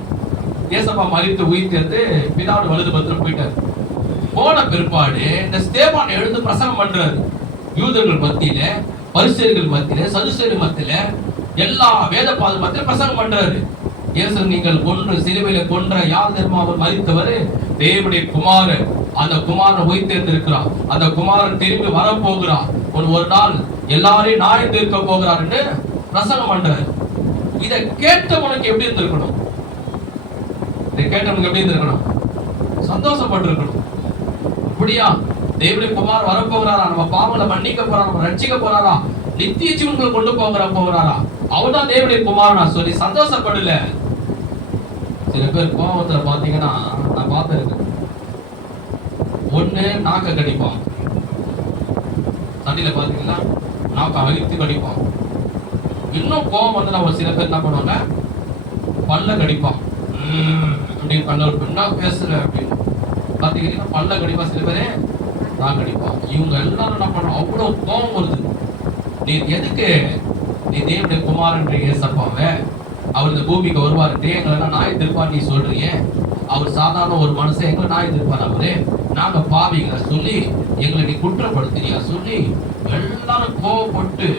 ஏசப்பா மரித்து உயிர்த்து பிதாவோட வலதுபுறத்துல போயிட்டார். போன பிற்பாடு இந்த ஸ்தேவான் எழுந்து பிரசங்கம் பண்றாரு. யூதர்கள் மத்தியில, பரிசேயர்கள் மத்தியில, சதுசேயர்கள் மத்தியில, எல்லா வேத பாத மத்தியில பிரசங்கம் பண்றாரு. இயேசு நீங்கள் கொன்று சிலுவையில கொன்ற யார் தெரியுமா? அவர் மரித்தவர் தேவனுடைய குமாரன். அந்த குமாரன் உயிர்த்தெழுந்திருக்கிறார். அந்த குமாரன் திரும்பி வரப்போகிறார். ஒரு நாள் எல்லாரையும் நியாயம் தீர்க்க போகிறார் என்று பிரசங்கம் பண்றாரு. இதை கேட்டவனுக்கு எப்படி இருந்திருக்கணும்? சந்தோஷப்பட்டிருக்கணும். அப்படியா, தேவனுடைய குமார் வரப்போகிறாரா, நம்ம பாவங்களை மன்னிக்க போறாரா, நம்ம ரட்சிக்க போறாரா, நித்திய ஜீவனுக்குள்ள கொண்டு போகிறாரா, அவர்தான் தேவனுடைய குமாரனா சொல்லி சந்தோஷப்படல. சில பேர் கோபத்துல பாத்தீங்கன்னா நான் பார்த்திருக்கேன். ஒண்ணு நாக்க கடிப்பான், சண்டையில பாத்தீங்கன்னா நாக்க அழித்து கடிப்பான். இன்னும் கோபம் வந்து நம்ம சில பேர் என்ன பண்ணுவாங்க, பல்ல கடிப்பான். அப்படின்னு பண்ண என்ன பேசுற அப்படின்னு பாத்தீங்கன்னா பல்ல கடிப்பா, சில பேரே நான் கடிப்பான். இவங்க எல்லாரும் என்ன பண்றோம், அவ்வளவு கோபம் வருது. நீ எதுக்கு, நீ தேவனுடைய குமாரன் ஏசப்பாவே, அவர் இந்த பூமிக்கு வருவார், எங்களை நாய் திருப்பார் நீ சொல்றீங்க. அவர் சாதாரண ஒரு மனுஷன், எங்களை நாய் திருப்பார், அவரு நாங்க பாவிங்க சொல்லி எங்களை நீ குற்றப்படுத்துறியா சொல்லி எல்லாரும் கோவப்பட்டு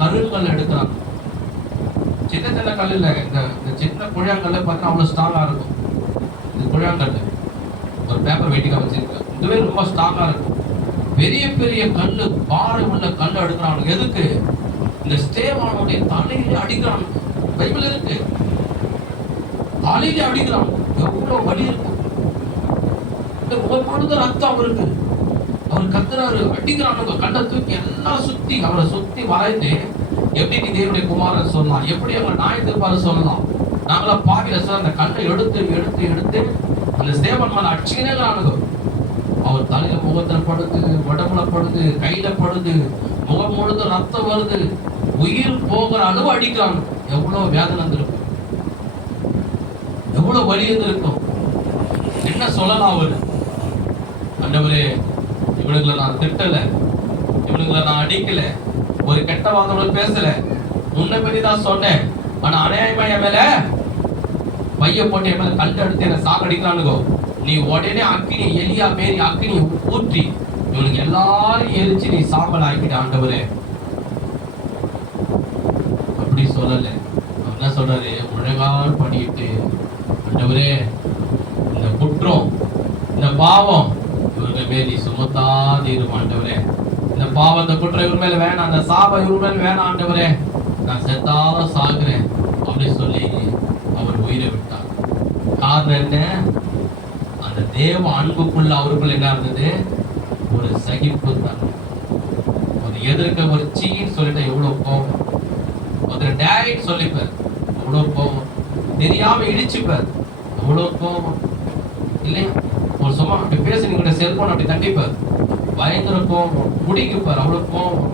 கருங்கல் எடுக்கிறாங்க. சின்ன சின்ன கல் இல்ல, இந்த சின்ன குழாங்கல்ல பார்த்தா அவ்வளவு ஸ்ட்ராங்கா இருக்கும். இந்த குழாங்கல் ஒரு பேப்பர் வெட்டிக்கா வச்சிருக்க, இதுவே ரொம்ப ஸ்ட்ராங்கா இருக்கும். பெரிய பெரிய கல்லு, பாறை உள்ள கல் எடுக்கிறாங்க. எதுக்கு? இந்த ஸ்தேவானுடைய தலையில அடிக்கிறாங்க. பைபிள் இருக்கு, தலையில அடிக்கிறாங்க. எவ்வளவு வலி இருக்கும். ஒரு ரத்தம் அவருக்கு, அவர் கத்துறாரு, அடிக்கிறாங்க. கண்ணை தூக்கி எல்லாம் சுத்தி அவரை சுத்தி வளைந்து, எப்படி நீ தேவனுடைய குமாரன் சொல்லலாம், எப்படி அவங்க நாய் திருப்பாரு சொல்லலாம், நாங்களா பாவில சார் அந்த கண்ணை எடுத்து எடுத்து எடுத்து அந்த ஸ்தேவான் மேல அடிச்சுக்கினே இருக்கானுங்க. அவர் தலையில முகத்துல படுது, உடம்புல படுது, கையில படுது, முகம் முழுது ரத்தம் வருது, உயிர் போகிற அளவு அடிக்கிறாங்க. எவ்வளவு வேதனை இருந்திருக்கும், எவ்வளவு வலி இருந்திருக்கும். என்ன சொல்லலாம் அவரு, ஆண்டவரே இவனுங்களை நான் திட்டல, இவனுங்களை நான் அடிக்கல, ஒரு கெட்ட வார்த்தை பேசல, முன்ன பெரியதான் சொன்னேன். ஆனா அநியாயமா என் மேல பைய போட்டு என் மேல கல் எடுத்து என்ன சாகடிக்கிறானுங்கோ. நீ உடனே அக்கினி, எலியா மேரி அக்கினி ஊற்றி இவனுக்கு எல்லாரும் எரிச்சு நீ சாம்பல் ஆக்கிட்ட ஆண்டவரே. அப்படி சொல்லல, என்ன சொல்றாரு, முழங்கால் பண்ணிட்டு, ஆண்டவரே இந்த குற்றம் இந்த பாவம் இவர்கள் மேல் சுமத்தாதீரும் ஆண்டவரே. இந்த பாவத்தை குற்றம் இவர் மேல வேணாம், அந்த சாபம் இவர் மேல வேணாம் ஆண்டவரே, நான் செத்தாலும் சாகுறேன் அப்படின்னு சொல்லி அவர் உயிரை விட்டார். காரணம் என்ன? அந்த தேவ அன்புக்குள்ள அவருக்குள்ள என்ன இருந்தது? ஒரு சகிப்பு தன்மை. ஒரு எதிர்க்க ஒரு சீன்னு சொல்லிட்டு எவ்வளவு கோபம், ஒரு டேட் சொல்லிப்பார் அவ்வளவு கோபம், தெரியாம இடிச்சுப்பார் அவ்வளவு கோபம் இல்லையா? ஒரு சும்மா அப்படி பேசி நீங்க செல்போன் அப்படி தண்டிப்பார் பயங்கர கோபம், குடிக்குப்பார் அவ்வளவு கோபம்.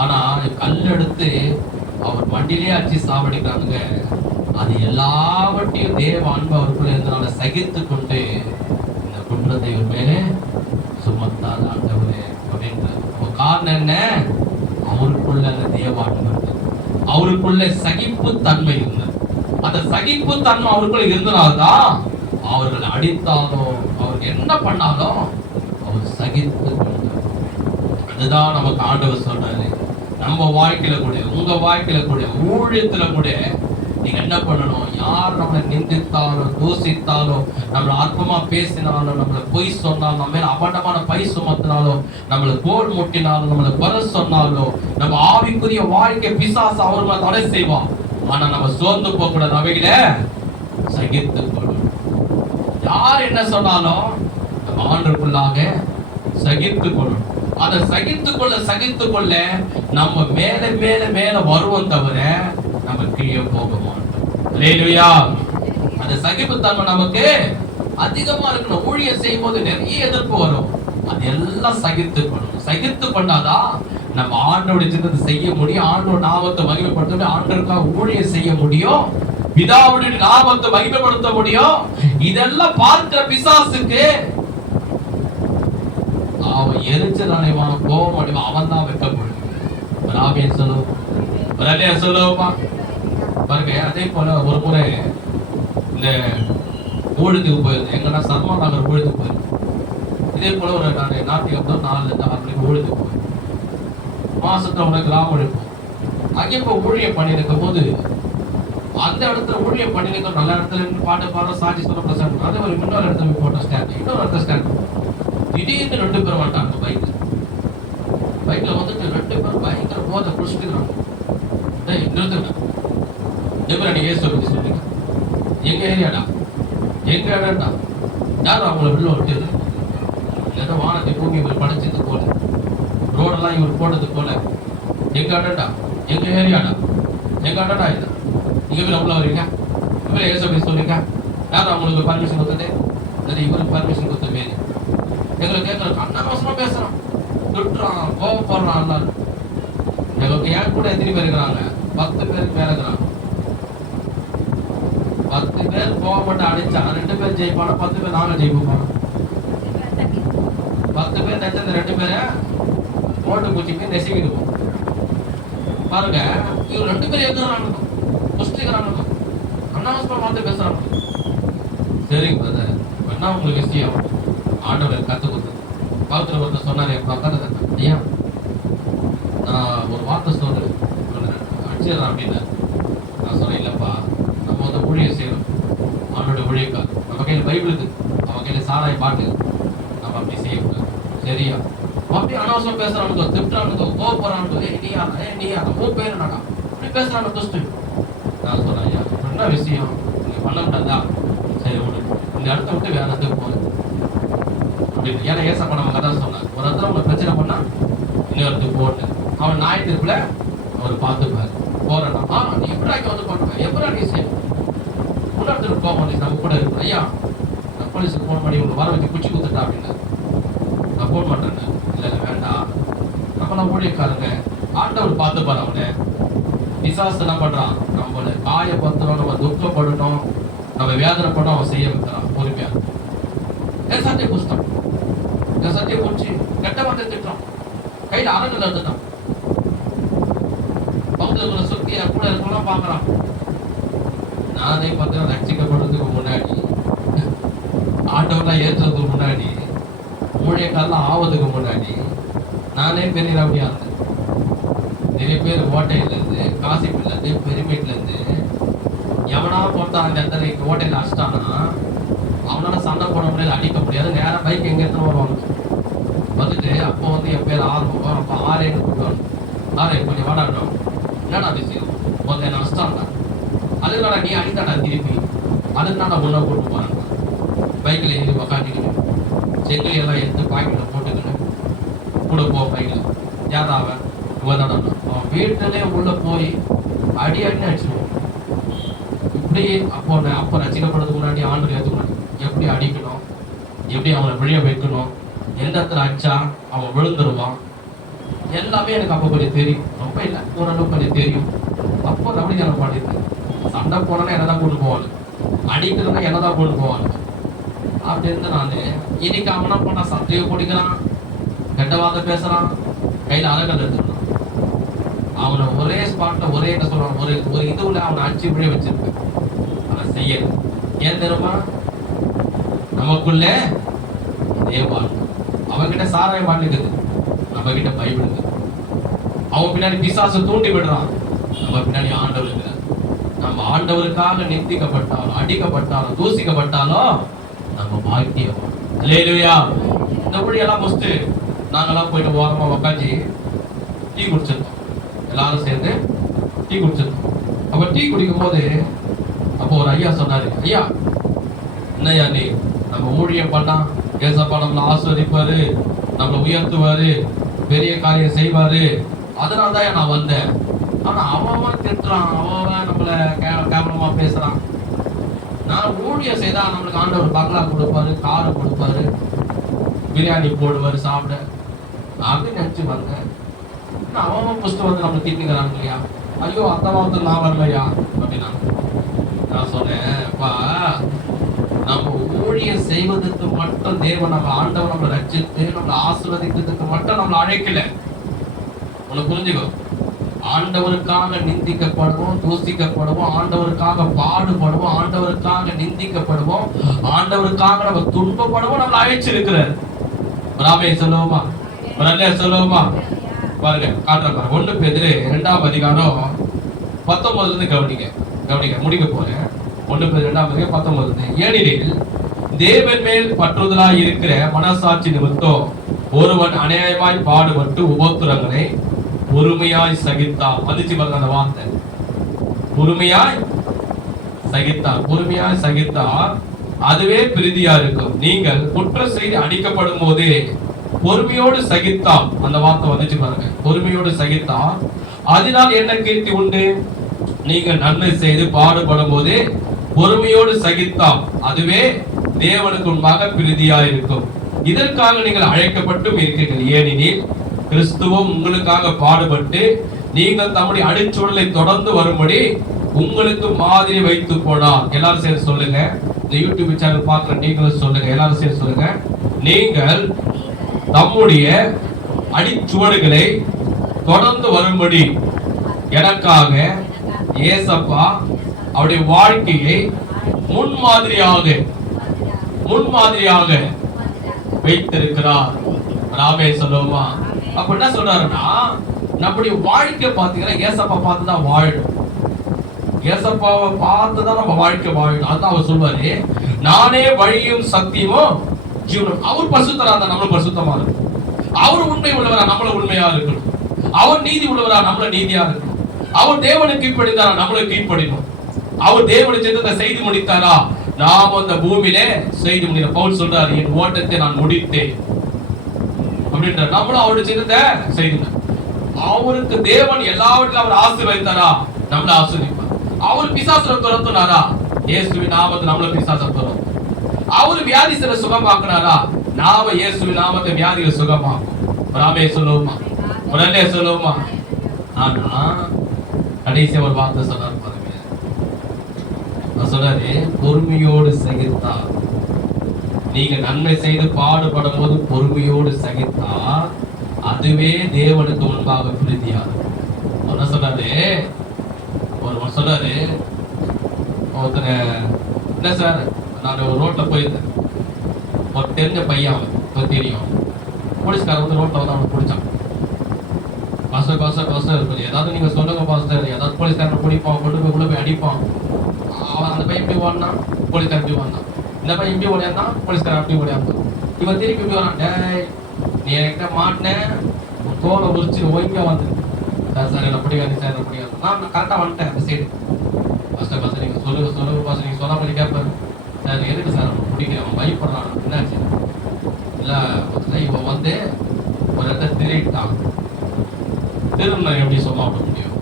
ஆனா கல் எடுத்து அவர் வண்டியிலே அடிச்சு சாவடிக்கிறாங்க. அது எல்லாவற்றையும் தேவ அன்பு அவருக்குள்ள இருந்தனால சகித்து கொண்டு இந்த குற்றத்தை இவர் மேலே சுமத்தாத ஆண்டவரே அப்படின்றார். காரணம் என்ன? அவருக்குள்ள அந்த தேவ அன்பு இருந்தது, அவருக்குள்ள சகிப்பு தன்மை இருந்தது. அந்த சகிப்பு தன்மை அவருக்குள்ள இருந்தனால்தான் அவர்கள் அடித்தாலும் அவருக்கு என்ன பண்ணாலும் அவர் சகித்து கொண்டார். அதுதான் நமக்கு ஆண்டவர் சொல்றாரு. நம்ம வாழ்க்கையில கூட, உங்க வாழ்க்கையில கூட, ஊழியத்துல கூட நீங்க என்ன பண்ணணும்? யார் நம்மளை நிந்தித்தாலும் தூசித்தாலும், நம்மளை அற்பமா பேசினாலும், நம்மளை பொய் சொன்னாலும், நம்ம மேல அபண்டமான பை சுமத்தினாலும், நம்மளை கோல் முட்டினாலும், நம்மளை குறை சொன்னாலும், நம்ம ஆவிக்குரிய வாழ்க்கை பிசாசு அவர்களை தடை செய்வான். ஆனா நம்ம சோர்ந்து போக கூடாது, அவைகளை சகித்து கொள்ளணும். யார் என்ன சொன்னாலும் நம்ம ஆண்டவருக்குள்ளாக சகித்து கொள்ளணும். அதை சகித்து கொள்ள நம்ம மேல மேல மேல வருவோம் தவிர நம்ம கீழே போக மாட்டோம். அல்லேலூயா. அந்த சகிப்புத்தன்மை நமக்கு அதிகமா இருக்கணும். ஊழியம் செய்யும் போது நிறைய எதிர்ப்பு வரும், அது எல்லாம் சகித்து கொண்டாதான் நம்ம ஆண்டோட சின்னத்தை செய்ய முடியும், ஆண்டோட நாமத்தை மகிமைப்படுத்த, ஆண்டோருக்காக ஊழியம் செய்ய முடியும், பிதாவுடைய நாமத்தை மகிமைப்படுத்த முடியும். இதெல்லாம் பார்க்கிற பிசாசுக்கு அவன் எரிச்சல் அடைவான், கோபம் அடைவான், அவன் தான் வெட்கப்படும். சொல்லுவா பாருங்க. அதே போல ஒரு முறை இந்த ஊழியத்துக்கு போயிருந்தேன். எங்கன்னா சர்மா நகர் ஊழியத்துக்கு போயிருந்தேன். இதே போல ஒரு நாட்டியம் 4-6 மணிக்கு ஊழியத்துக்கு போயிருந்தேன். மாசத்துல ஒரு கிராமம் இருக்கும். அங்கே இப்போ ஊழியம் பண்ணிருக்கும் போது அந்த இடத்துல ஊழியம் பண்ணிருக்கோம், நல்ல இடத்துல இருந்து பாட்டு பாடுற சாட்சி சொல்ல பிரசங்கம். அதே ஒரு இன்னொரு இடத்துல போட்ட ஸ்டாண்ட், இன்னொரு இடத்துல ஸ்டாண்ட். திடீர்னு 2 பேர் வந்துட்டாங்க பைக்ல வந்துட்டு 2 பேர் பயங்கர போதை குடிச்சிட்டுக்கிறாங்க. நிறுத்துங்க, எப்படி ஏசு பத்தி சொல்றீங்க? எங்க ஏரியாடா, எங்க இடம்டா, யாரும் அவங்கள உள்ள விட்டு ஏதோ வானத்தை பூமி இவர் படைச்சது போல, ரோடெல்லாம் இவர் போட்டது போல, எங்க இடம்டா, எங்க ஏரியாடா, எங்க இடம்டா இது, நீங்க உள்ள வரீங்க, இவரை ஏசு பத்தி சொல்றீங்க, யாரும் அவங்களுக்கு பர்மிஷன் கொடுத்தது? சரி, இவருக்கு பர்மிஷன் கொடுத்த மாரி எங்களை கேட்கறதுக்கு அன்னவசமா பேசுறான், திட்டுறான், கோவப்படுறான். எல்லாரும் எங்களுக்கு ஏன் கூட எத்தனை பேர் இருக்கிறாங்க? 10 பேருக்கு மேல இருக்கிறாங்க. 10 பேர் கோவப்பட்டு அடிச்சா 2 பேர் ஜெயிப்பான, 10 பேர் நாங்க ஜெயிப்போம். 10 பேர் நெச்சது 2 பேரை ஓட்டு பூச்சிக்கு நெசிக்கிடுவோம். பாருங்க, இவர் 2 பேர் எங்கிறாங்க, புஷ்டிக்கிறாங்க, அன்னவசமா பார்த்து பேசுறாங்க. சரிங்க பிரதர், என்ன உங்களுக்கு விஷயம்? ஆண்டவர் கத்து கொடுத்து பக்கத்துல ஒருத்தர் சொன்னாரு, என் பக்கத்துல ஐயா நான் ஒரு வார்த்தை சொல்றேன் அடிச்சிடறேன் அப்படின்னு. நான் சொன்னேன், இல்லப்பா நம்ம வந்து ஊழியம் செய்யணும், அவனோட ஊழியக்கார், நம்ம கையில பைபிள் இருக்கு, அவன் கையில சாராய பாட்டு, நம்ம அப்படி செய்யக்கூடாது. சரியா? அப்படி அனாவசம் பேசுறானுங்க, திட்டுறானுங்க, கோவப்படுறானுங்க, நீயா உன் பேரு நாடா அப்படி பேசுறானு துஷ்டு. நான் சொன்னேன், ஐயா என்ன விஷயம், நீங்க பண்ண கூடாதா? சரி விடு, இந்த இடத்த விட்டு வேற இடத்துக்கு போகுது அப்படின்னு. ஏன்னா ஏசப்பா நம்ம கதை சொன்னார், ஒரு இடத்துல உங்களுக்கு பிரச்சனை பண்ணா இன்னொரு இடத்துக்கு போட்டு அவன் நாய் திருப்புல அவர் பார்த்துப்பாரு. போறா நீ எப்படா இங்க வந்து பண்ணுவேன், எப்படா நீ செய்யும், இன்னொருத்தருக்கு போக நம்ம கூட இருக்கு. ஐயா நான் போலீஸுக்கு ஃபோன் பண்ணி உங்களுக்கு வர வச்சு குச்சி குத்துட்டா அப்படின்னு. நான் ஃபோன் பண்றேன், இல்லை வேண்டாம், நம்மளாம் ஊழியக்காரங்க, ஆண்டவர் பார்த்துப்பாரு. அவனை பிசாசு என்ன பண்றான், நம்மளை காயப்படுத்தணும், நம்ம துக்கப்படணும், நம்ம வேதனைப்படும், அவன் செய்ய வைக்கிறான். பொறுமையா சத்திய புஸ்தம் சத்திய முடிச்சு கெட்ட வார்த்தை திட்டம், கையில அரங்கல் எடுத்துட்டான், பக்கத்துல சுத்தி கூட இருக்கலாம் பாக்குறான். நானே பார்த்தா ரட்சிக்கப்படுறதுக்கு முன்னாடி, ஆண்டவனா ஏற்றுறதுக்கு முன்னாடி, ஊழியக்காரெல்லாம் ஆவதுக்கு முன்னாடி நானே பெரிய ரவுடியா இருந்தேன். நிறைய பேர் ஓட்டையில இருந்து, காசிப்பில இருந்து, பெருமேட்ல இருந்து எவனா போட்டா அந்த இடத்துல ஓட்டையில அடிச்சிட்டானா அவனால சண்டை போட முடியாது, அடிக்க முடியாது. நேரம் பைக் எங்க எடுத்துன்னு வருவாங்க வந்துட்டு. அப்போ வந்து என் பேர் ஆர்வம். அப்போ ஆரேன்னு கூப்பிடுவாங்க. ஆரே கொஞ்சம் வாடாட்டும், என்னடா விஷயம், கொஞ்சம் என்ன நஷ்டம்டா, அதுக்கான நீ அடித்தாடா திருப்பி, அதுக்கு நான் உன்னை கூப்பிட்டு போறேன். பைக்கில் ஏறி உக்காண்டிக்கிட்டு செங்கல் எல்லாம் எடுத்து பாக்கெட்டில் போட்டுக்கிட்டு கூட போ பைக்கில். யாரா அவன் இவன் தானே. அவன் வீட்டிலே உள்ள போய் அடி அடின்னு அடிச்சுடுவோம். இப்படி அப்போ ரசிக்கப்படுறதுக்கு முன்னாடி, ஆண்டு ஏற்றுக்கு முன்னாடி எப்படி அடிக்கணும், எப்படி அவனை விழிய வைக்கணும், எந்த இடத்துல அடிச்சா அவன் விழுந்துருவான், எல்லாமே எனக்கு அப்போ கொஞ்சம் தெரியும். ரொம்ப இல்லை, ஓரளவுக்கு கொஞ்சம் தெரியும். அப்போ அப்படி எனக்கு பண்ணியிருக்கேன். சண்டை போனா என்னதான் கூட்டு போவாங்க, அடிக்கிறதுனா என்னதான் கூட்டு போவாங்க. அப்படி இருந்து நான் இன்னைக்கு அவனா பண்ணா சந்தையை பிடிக்கிறான், கெட்டவாத பேசுறான், கையில அறக்கல் எடுத்துக்கிறான். அவனை ஒரே ஸ்பாட்ல ஒரே என்ன சொல்றான், ஒரு இதுல அவனை அடிச்சு விழ வச்சிருக்க. அவன் செய்ய ஏன் தெரியுமா, நமக்குள்ள தேவாள். அவன்கிட்ட சாராயம் மாட்டுக்குது, நம்ம கிட்ட பைபிள் இருக்குது. அவன் பின்னாடி பிசாசை தூண்டி விடுறான், நம்ம பின்னாடி ஆண்டவர் இருக்கிறார். நம்ம ஆண்டவருக்காக நிந்திக்கப்பட்டாலும், அடிக்கப்பட்டாலும், தூசிக்கப்பட்டாலும் நம்ம பாக்கியம். அல்லேலூயா. இந்த மொழியெல்லாம் முடிச்சுட்டு நாங்கெல்லாம் போயிட்டு ஓரமா உட்காந்து டீ குடிச்சிருந்தோம். எல்லாரும் சேர்ந்து டீ குடிச்சிருந்தோம். அப்ப டீ குடிக்கும் போது அப்போ ஒரு ஐயா சொன்னாரு, ஐயா என்னையா நீ, நம்ம ஊழியம் பண்ணா ஏசப்பா நம்மளை ஆஸ்வதிப்பாரு, நம்மளை உயர்த்துவாரு, பெரிய காரியம் செய்வாரு, அதனால தான் நான் வந்தேன். ஆனா அவன் திட்டுறான், அவன் நம்மள கேவலமா பேசுறான். நான் ஊழியம் செய்தா நம்மளுக்கு ஆண்டவர் பங்களா கொடுப்பாரு, காரை கொடுப்பாரு, பிரியாணி போடுவாரு சாப்பிட அப்படின்னு நினைச்சு வந்தேன். அவன் புஸ்து வந்து நம்மளை திட்டுக்கிறாங்க இல்லையா, ஐயோ அந்த வாரத்தில் நான் வரலையா அப்படின்னா. நான் சொன்னேன், அப்பா நம்ம ஊழியம் செய்வதற்கு மட்டும் தேவன், நம்ம ஆண்டவர் நம்மளை ரட்சித்து நம்மளை ஆசீர்வதிக்கிறதுக்கு மட்டும் நம்மளை அழைக்கல. உனக்கு புரிஞ்சுக்கோ, ஆண்டவருக்காக நிந்திக்கப்படுவோம், தூசிக்கப்படுவோம், ஆண்டவருக்காக பாடுபடுவோம், ஆண்டவருக்காக நிந்திக்கப்படுவோம், ஆண்டவருக்காக நம்ம துன்பப்படுவோம், நம்மளை அழைச்சிருக்கிறார். ராமே சொல்லுவோமா, நல்ல சொல்லுவோமா. பாருங்க காட்டுற பாருங்க, 1 பேதுரு 2ஆம் அதிகாரம் 19 கவனிங்க முடிக்க போறேன். 1 பேதுரு 2ஆம் அதிகாரம் 19. ஏனெனில் தேவன் மேல் பற்றுதலாய் இருக்கிற மனசாட்சி நிமித்தம் ஒருவன் அநியாயமாய் பாடுபட்டு உபத்திரங்களை பொறுமையாய் சகித்தான். வந்துச்சு பாருங்க அந்த வார்த்தை, பொறுமையாய் சகித்தான். பொறுமையாய் சகித்தால் அதுவே பிரீதியா இருக்கும். நீங்கள் குற்றம் செய்து அடிக்கப்படும் போதே பொறுமையோடு சகித்தால், அந்த வார்த்தை வந்துச்சு பாருங்க, பொறுமையோடு சகித்தால் அதனால் என்ன கீர்த்தி உண்டு? நீங்கள் நன்மை செய்து பாடுபடும் போதே பொறுமையோடு சகித்தால் அதுவே தேவனுக்கு முன்பாக பிரீதியா இருக்கும். இதற்காக நீங்கள் அழைக்கப்பட்டும் இருக்கிறீர்கள். ஏனெனில் கிறிஸ்துவும் உங்களுக்காக பாடுபட்டு நீங்கள் தம்முடைய அடிச்சூழலை தொடர்ந்து வரும்படி உங்களுக்கு மாதிரி வைத்து போனார். எல்லாரும் சேர்ந்து சொல்லுங்க, இந்த யூடியூப் சேனல் பார்க்குற நீங்களும் சொல்லுங்க, எல்லாரும் சேர்ந்து சொல்லுங்க, நீங்கள் தம்முடைய அடிச்சுவடுகளை தொடர்ந்து வரும்படி எனக்காக ஏசப்பா அவருடைய வாழ்க்கையை முன்மாதிரியாக வைத்திருக்கிறார். ராமே சொல்லுவோமா. அப்ப என்ன சொல்றாருன்னா, நம்முடைய வாழ்க்கை பாத்தீங்கன்னா ஏசப்பா பார்த்துதான் வாழணும், ஏசப்பாவை பார்த்துதான் நம்ம வாழ்க்கை வாழணும். அதுதான் அவர் சொல்வாரு, நானே வழியும் சத்தியமும் ஜீவனும். அவர் பரிசுத்தரா இருந்தா நம்மளும் பரிசுத்தமா இருக்கணும், அவர் உண்மை உள்ளவரா நம்மளும் உண்மையா இருக்கணும், அவர் நீதி உள்ளவரா நம்மளும் நீதியா இருக்கணும், அவர் தேவனுக்கு கீழ்ப்படிந்தாரா நம்மளும் கீழ்ப்படினோம், அவர் தேவனுடைய சித்தத்தை செய்து முடித்தாரா நாம் அந்த பூமியிலே செய்து முடியும். பவுல் சொல்றாரு, என் ஓட்டத்தை நான் முடித்தேன் அப்படின்ற. நம்மளும் அவருடைய சித்தத்தை செய்தோம். அவருக்கு தேவன் எல்லாவற்றிலும் அவர் ஆசீர்வதித்தாரா நம்மள ஆசீர்வதிப்பார். அவர் பிசாசுரை துரத்துனாரா இயேசுவின் நாமத்தை நம்மள பிசாசை துரத்தும். அவர் வியாதிசரை சுகமாக்குனாரா நாம இயேசுவின் நாமத்தை வியாதியை சுகமாக்கும். ராமே சொல்லுவோமா, உடனே சொல்லுவோமா. ஆனா கடைசி ஒரு வார்த்தை சொன்னார் பாருங்க, சொல்றாரு, பொறுமையோடு சகித்தார். நீங்க நன்மை செய்து பாடுபடும் போது பொறுமையோடு சகித்தார் அதுவே தேவனுக்கு முன்பாக பிரீதியாகும். என்ன சொல்றாரு, ஒருவர் சொல்றாரு, ஒருத்தங்க, என்ன சார், நான் ஒரு ரோட்ல போயிருந்தேன், ஒரு தெரிஞ்ச பையன், அவன் தெரியும், போலீஸ்காரன் வந்து ரோட்ல வந்து அவனை பிடிச்சான். பாஸ்டர் ஏதாவது நீங்க சொல்லுங்க பாஸ்டர், ஏதாவது போலீஸ்காரன் பிடிப்பான், கொண்டு போய் உள்ள போய் அடிப்பான். அவன் அந்த பையன் எப்படி ஓடனா, போலீஸ்காரன் எப்படி ஓடனா, இந்த பையன் இப்படி ஓடியாந்தான், போலீஸ்காரன் அப்படி ஓடியாந்தான். இவன் திருப்பி இப்படி வரான், டேய் நீ என்கிட்ட மாட்டினேன், தோலை உரிச்சு ஓய்ங்க வந்து. சார் என்ன பிடிக்காது சார், என்ன பிடிக்காது. நான் கரெக்டாக வந்துட்டேன் அந்த சைடு. ஃபஸ்ட்டு நீங்கள் சொல்லுங்க பாஸ், நீங்கள் சொன்ன மாதிரி கேட்பாரு. சார் எதுக்கு சார் அவன் பிடிக்கிறேன், அவன் பயப்படுறான், என்னாச்சு? இல்லை இவன் வந்து ஒரு இடத்த திருட்டான். திரும்ப எப்படி சும்மா விட முடியும்?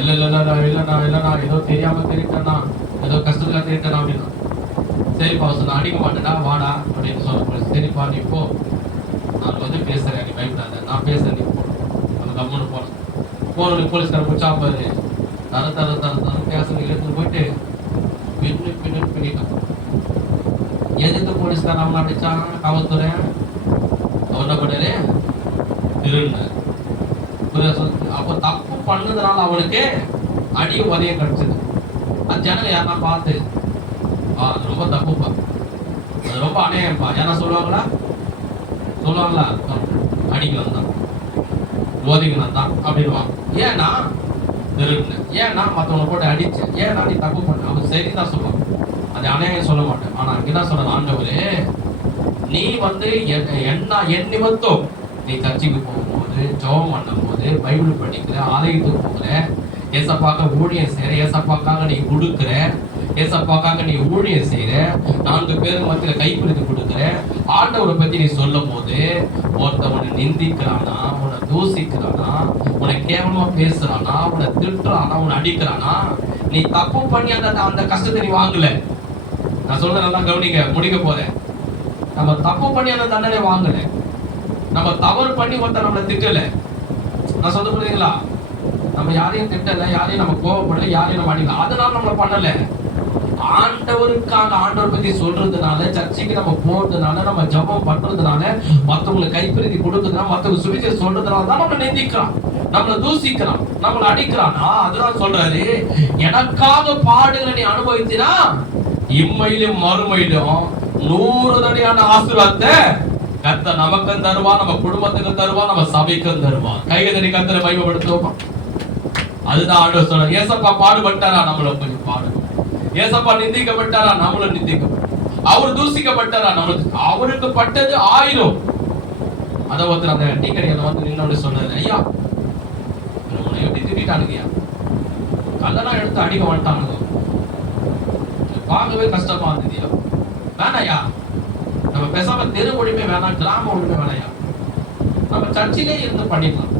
இல்லைண்ணா ஏதோ தெரியாம திருட்டேண்ணா, ஏதோ கஷ்டத்துல திருட்டேண்ணா அப்படின்னா. சரிப்பா சொன்ன அடிக்க மாட்டேடா வாடா அப்படின்னு சொல்ல. சரிப்பா நீ போ, நான் வந்து பேசுறேன், நீ பயப்படாத, நான் பேசுறேன், நீ போ. அந்த கம்மனு போனேன். போன போலீஸ்கார முடிச்சா பாரு, தர பேசுறது எடுத்துட்டு போயிட்டு பின்னிட்டான். எதுக்கு போலீஸ்கார அவனை அடிச்சான்? காவல்துறை அவர் என்ன பண்ணாரு? திருடினார். அப்போ தப்பு பண்ணதுனால அவனுக்கு அடியும் உதயம் கிடைச்சது. அது ஜனங்க யாருன்னா பார்த்து அது ரொம்ப தப்புப்பா, அது ரொம்ப அநியாயம்ப்பா யாரா சொல்லுவாங்களா? அடிக்கலாம் தான், ஓதிக்கலாம் தான் அப்படின்வாங்க. ஏன்னா திருடுன, ஏன்னா மற்றவனை போட்டு அடிச்சு, ஏன்னா நீ தப்பு பண்ண. அவன் சரிதான் சொல்லுவான், அது அநியாயம் சொல்ல மாட்டேன். ஆனா என்ன சொல்ற ஆண்டவரே, நீ வந்து என் நிமித்தம் நீ சர்ச்சைக்கு போகும்போது, ஜெபம் பண்ணும் போது, பைபிள் படிக்கிற, ஆலயத்துக்கு போகிற, ஏசப்பாக்காக ஊழியம் செய்யற, ஏசப்பாக்காக நீ கொடுக்குற, ஏசப்பாக்காக நீ ஊழியம் செய்யற, 4 பேருக்கு மத்தியில கைப்பிடித்து கொடுக்குற, ஆண்டவரை பத்தி நீ சொல்லும் போது ஒருத்தவனை நிந்திக்கிறானா, உன்னை தூசிக்கிறானா, உன்னை கேவலமா பேசுறானா, உன்னை திட்டுறானா, உன்னை அடிக்கிறானா, நீ தப்பு பண்ணி அந்த கஷ்டத்தை நீ வாங்கல. நான் சொல்றேன் நல்லா கவனிங்க, முடிக்க போறேன். நம்ம தப்பு பண்ணி அந்த தண்டனை வாங்கல, நம்ம தவறு பண்ணி ஒருத்தர் நம்மளை திட்டல. நான் சொல்ல புரியுதுங்களா? நம்ம யாரையும் திட்டல, யாரையும் நம்ம கோவப்படல, யாரையும் நம்ம அடிக்கல, அதனால நம்மள பண்ணல. ஆண்டவருக்காக ஆண்டவர் பத்தி சொல்றதுனால, சர்ச்சைக்கு நம்ம போறதுனால, நம்ம ஜெபம் பண்றதுனால, மற்றவங்களுக்கு கைப்பிரிதி கொடுக்கறதுனால, மற்றவங்க சுவிசேஷம் சொல்றதுனால தான் நம்மளை நிந்திக்கிறான், நம்மளை தூசிக்கிறான், நம்மளை அடிக்கிறானா. அதனால சொல்றாரு, எனக்காக பாடுகளை நீ அனுபவித்தினா இம்மையிலும் மறுமையிலும் 100 தடையான ஆசீர்வாதத்தை கர்த்தர் நமக்கும் தருவான், நம்ம குடும்பத்துக்கும் தருவான், நம்ம சபைக்கும் தருவான். கைகளை கர்த்தரை மகிமைப்படுத்துவோமா? அதுதான் ஆண்டவர் சொல்றார். ஏசப்பா பாடுபட்டாரா, நம்மள கொஞ்சம் பாடு. ஏசப்பா நிந்திக்கப்பட்டாரா, நம்மளும் நிந்திக்கப்பட்டோம். அவர் தூசிக்கப்பட்டாரா, நம்மளுக்கு அவருக்கு பட்டது 1000. அத ஒருத்தர் அந்த டீ கடையில வந்து நின்னு சொன்னாரு, ஐயா நம்மளை எப்படி திட்டானுங்கய்யா, கல்லெல்லாம் எடுத்து அடிக்க வந்துட்டானுங்க, பார்க்கவே கஷ்டமா இருந்ததுயா. வேணாயா, நம்ம பேசாம தெரு ஒளிமே வேணாம், கிராம ஒளிமே வேணாயா, நம்ம சர்ச்சிலே இருந்து பண்ணிக்கலாம்.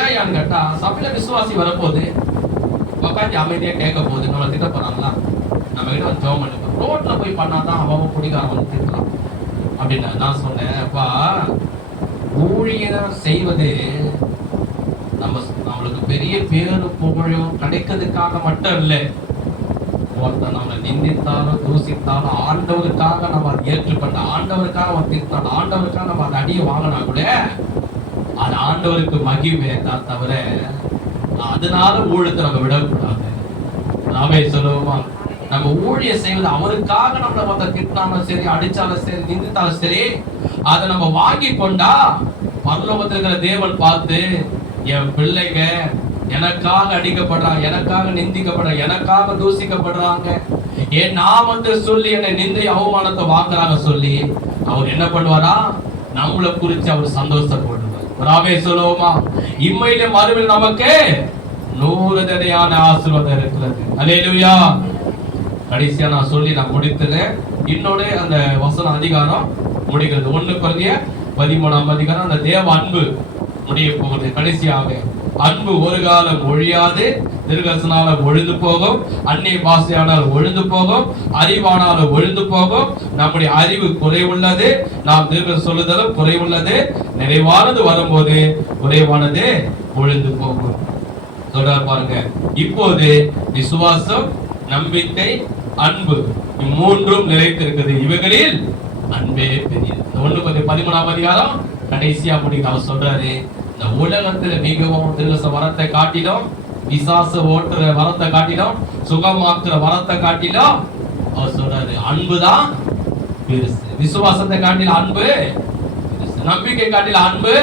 ஏன் கேட்டா, சபையில விசுவாசி வரப்போது உட்காந்து அமைதியா கேட்க போகுது, நம்ம திட்ட போறாங்களா? நம்ம கிட்ட வந்து ஜெபம் பண்ணுவோம். ரோட்ல போய் பண்ணாதான் அவன் குடிக்காரன் வந்து திட்டலாம் அப்படின்னா. நான் சொன்னேன், அப்பா ஊழியம் செய்வது நம்மளுக்கு பெரிய பேரு புகழும் கிடைக்கிறதுக்காக மட்டும் இல்லை. ஒருத்தர் நம்மளை நிந்தித்தாலும் தூசித்தாலும் ஆண்டவருக்காக நம்ம அதை ஏற்றுக்கொண்ட, ஆண்டவருக்காக அவன் திட்டான், ஆண்டவருக்காக நம்ம அதை அடியை வாங்கினா கூட அது ஆண்டவருக்கு மகிமை தான் தவிர அதனால ஊழியத்தை நம்ம விடக்கூடாது. நாமே சொல்லுவோமா? நம்ம ஊழியம் செய்வது அவருக்காக நம்மளை ஒருத்தர் திட்டினாலும் சரி, அடிச்சாலும் சரி, நிந்தித்தாலும் சரி, அதை நம்ம வாங்கி கொண்டா பரலோகத்தில் இருக்கிற தேவன் பார்த்து, என் பிள்ளைங்க எனக்காக அடிக்கப்படுறாங்க, எனக்காக நிந்திக்கப்படுறாங்க, எனக்காக தூசிக்கப்படுறாங்க, என் நாமத்தை சொல்லி என்னை நிந்தை அவமானத்தை வாங்குறாங்க சொல்லி அவர் என்ன பண்ணுவாரா? நம்மளை குறித்து அவர் சந்தோஷப்படுவார். ராமே சொல்லுவோமா? இம்மையில மறுமையில் நமக்கு 100 தடையான ஆசீர்வாதம் இருக்கிறது. அல்லேலூயா. கடைசியா நான் சொல்லி நான் முடித்துறேன். இன்னொரு அந்த வசன அதிகாரம் முடிக்கிறது. 1 கொரிந்தியர் 13ஆம் அதிகாரம். அந்த தேவ அன்பு முடிய போகுது. கடைசியாக அன்பு ஒரு காலம் ஒழியாது, தீர்க்கதரிசனால ஒழிந்து போகும், அந்நிய பாஷையானால் ஒழிந்து போகும், அறிவானால் ஒழிந்து போகும். நம்முடைய அறிவு குறைவுள்ளது, நாம் தீர்க்க சொல்லுதலும் குறைவுள்ளது, நிறைவானது வரும்போது குறைவானது ஒழிந்து போகும். சொல்றார் பாருங்க. இப்போது விசுவாசம், நம்பிக்கை, அன்பு இம்மூன்றும் நிலைத்திருக்கிறது, இவைகளில் அன்பே பெரியது. 1 கொரிந்தியர் 13ஆம் அதிகாரம் கடைசியா முடிக்க அவர் சொல்றாரு, இந்த உலகத்துல மிகவும் திருச வரத்தை காட்டிலும், விசாச ஓட்டுற வரத்தை காட்டிலும், சுகமாக்குற வரத்தை காட்டிலும் அவர் சொல்றாரு அன்புதான் பெருசு. விசுவாசத்தை காட்டில அன்பு பெருசு, நம்பிக்கை காட்டில அன்பு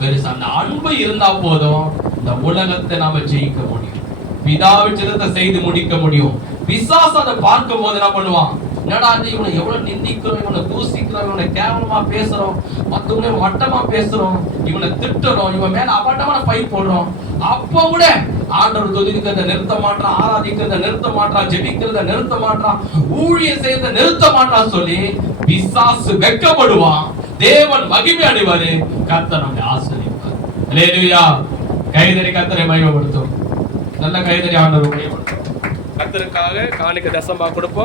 பெருசு. அந்த அன்பு இருந்தா போதும் இந்த உலகத்தை நாம ஜெயிக்க முடியும், பிதாவின் சித்தத்தை செய்து முடிக்க முடியும். விசுவாசம் அதை பார்க்கும் போது என்ன பண்ணுவான்? என்னடா அது இவனை எவ்வளவு நிந்திக்கிறோம், இவனை தூசிக்கிறோம், இவனை கேவலமா பேசுறோம், மத்தவங்க வட்டமா பேசுறோம், இவனை திட்டுறோம், இவன் மேல அபட்டமான பை போடுறோம். அப்ப கூட ஆண்டவர் துதிக்கிறத நிறுத்த மாட்டான், ஆராதிக்கிறத நிறுத்த மாட்டான், ஜெபிக்கிறத நிறுத்த மாட்டான், ஊழியம் செய்யறத நிறுத்த மாட்டான் சொல்லி பிசாசு வெட்கப்படுவான். தேவன் மகிமை அடைவாரு. கர்த்தர் நம்மை ஆசீர்வதிப்பார். அல்லேலூயா. கைதறி கர்த்தரை மகிமைப்படுத்தும். நல்ல கைதறி ஆண்டவர் மகிமைப்படுத்தும். கர்த்தருக்காக காணிக்கை தசமா கொடுப்போம்.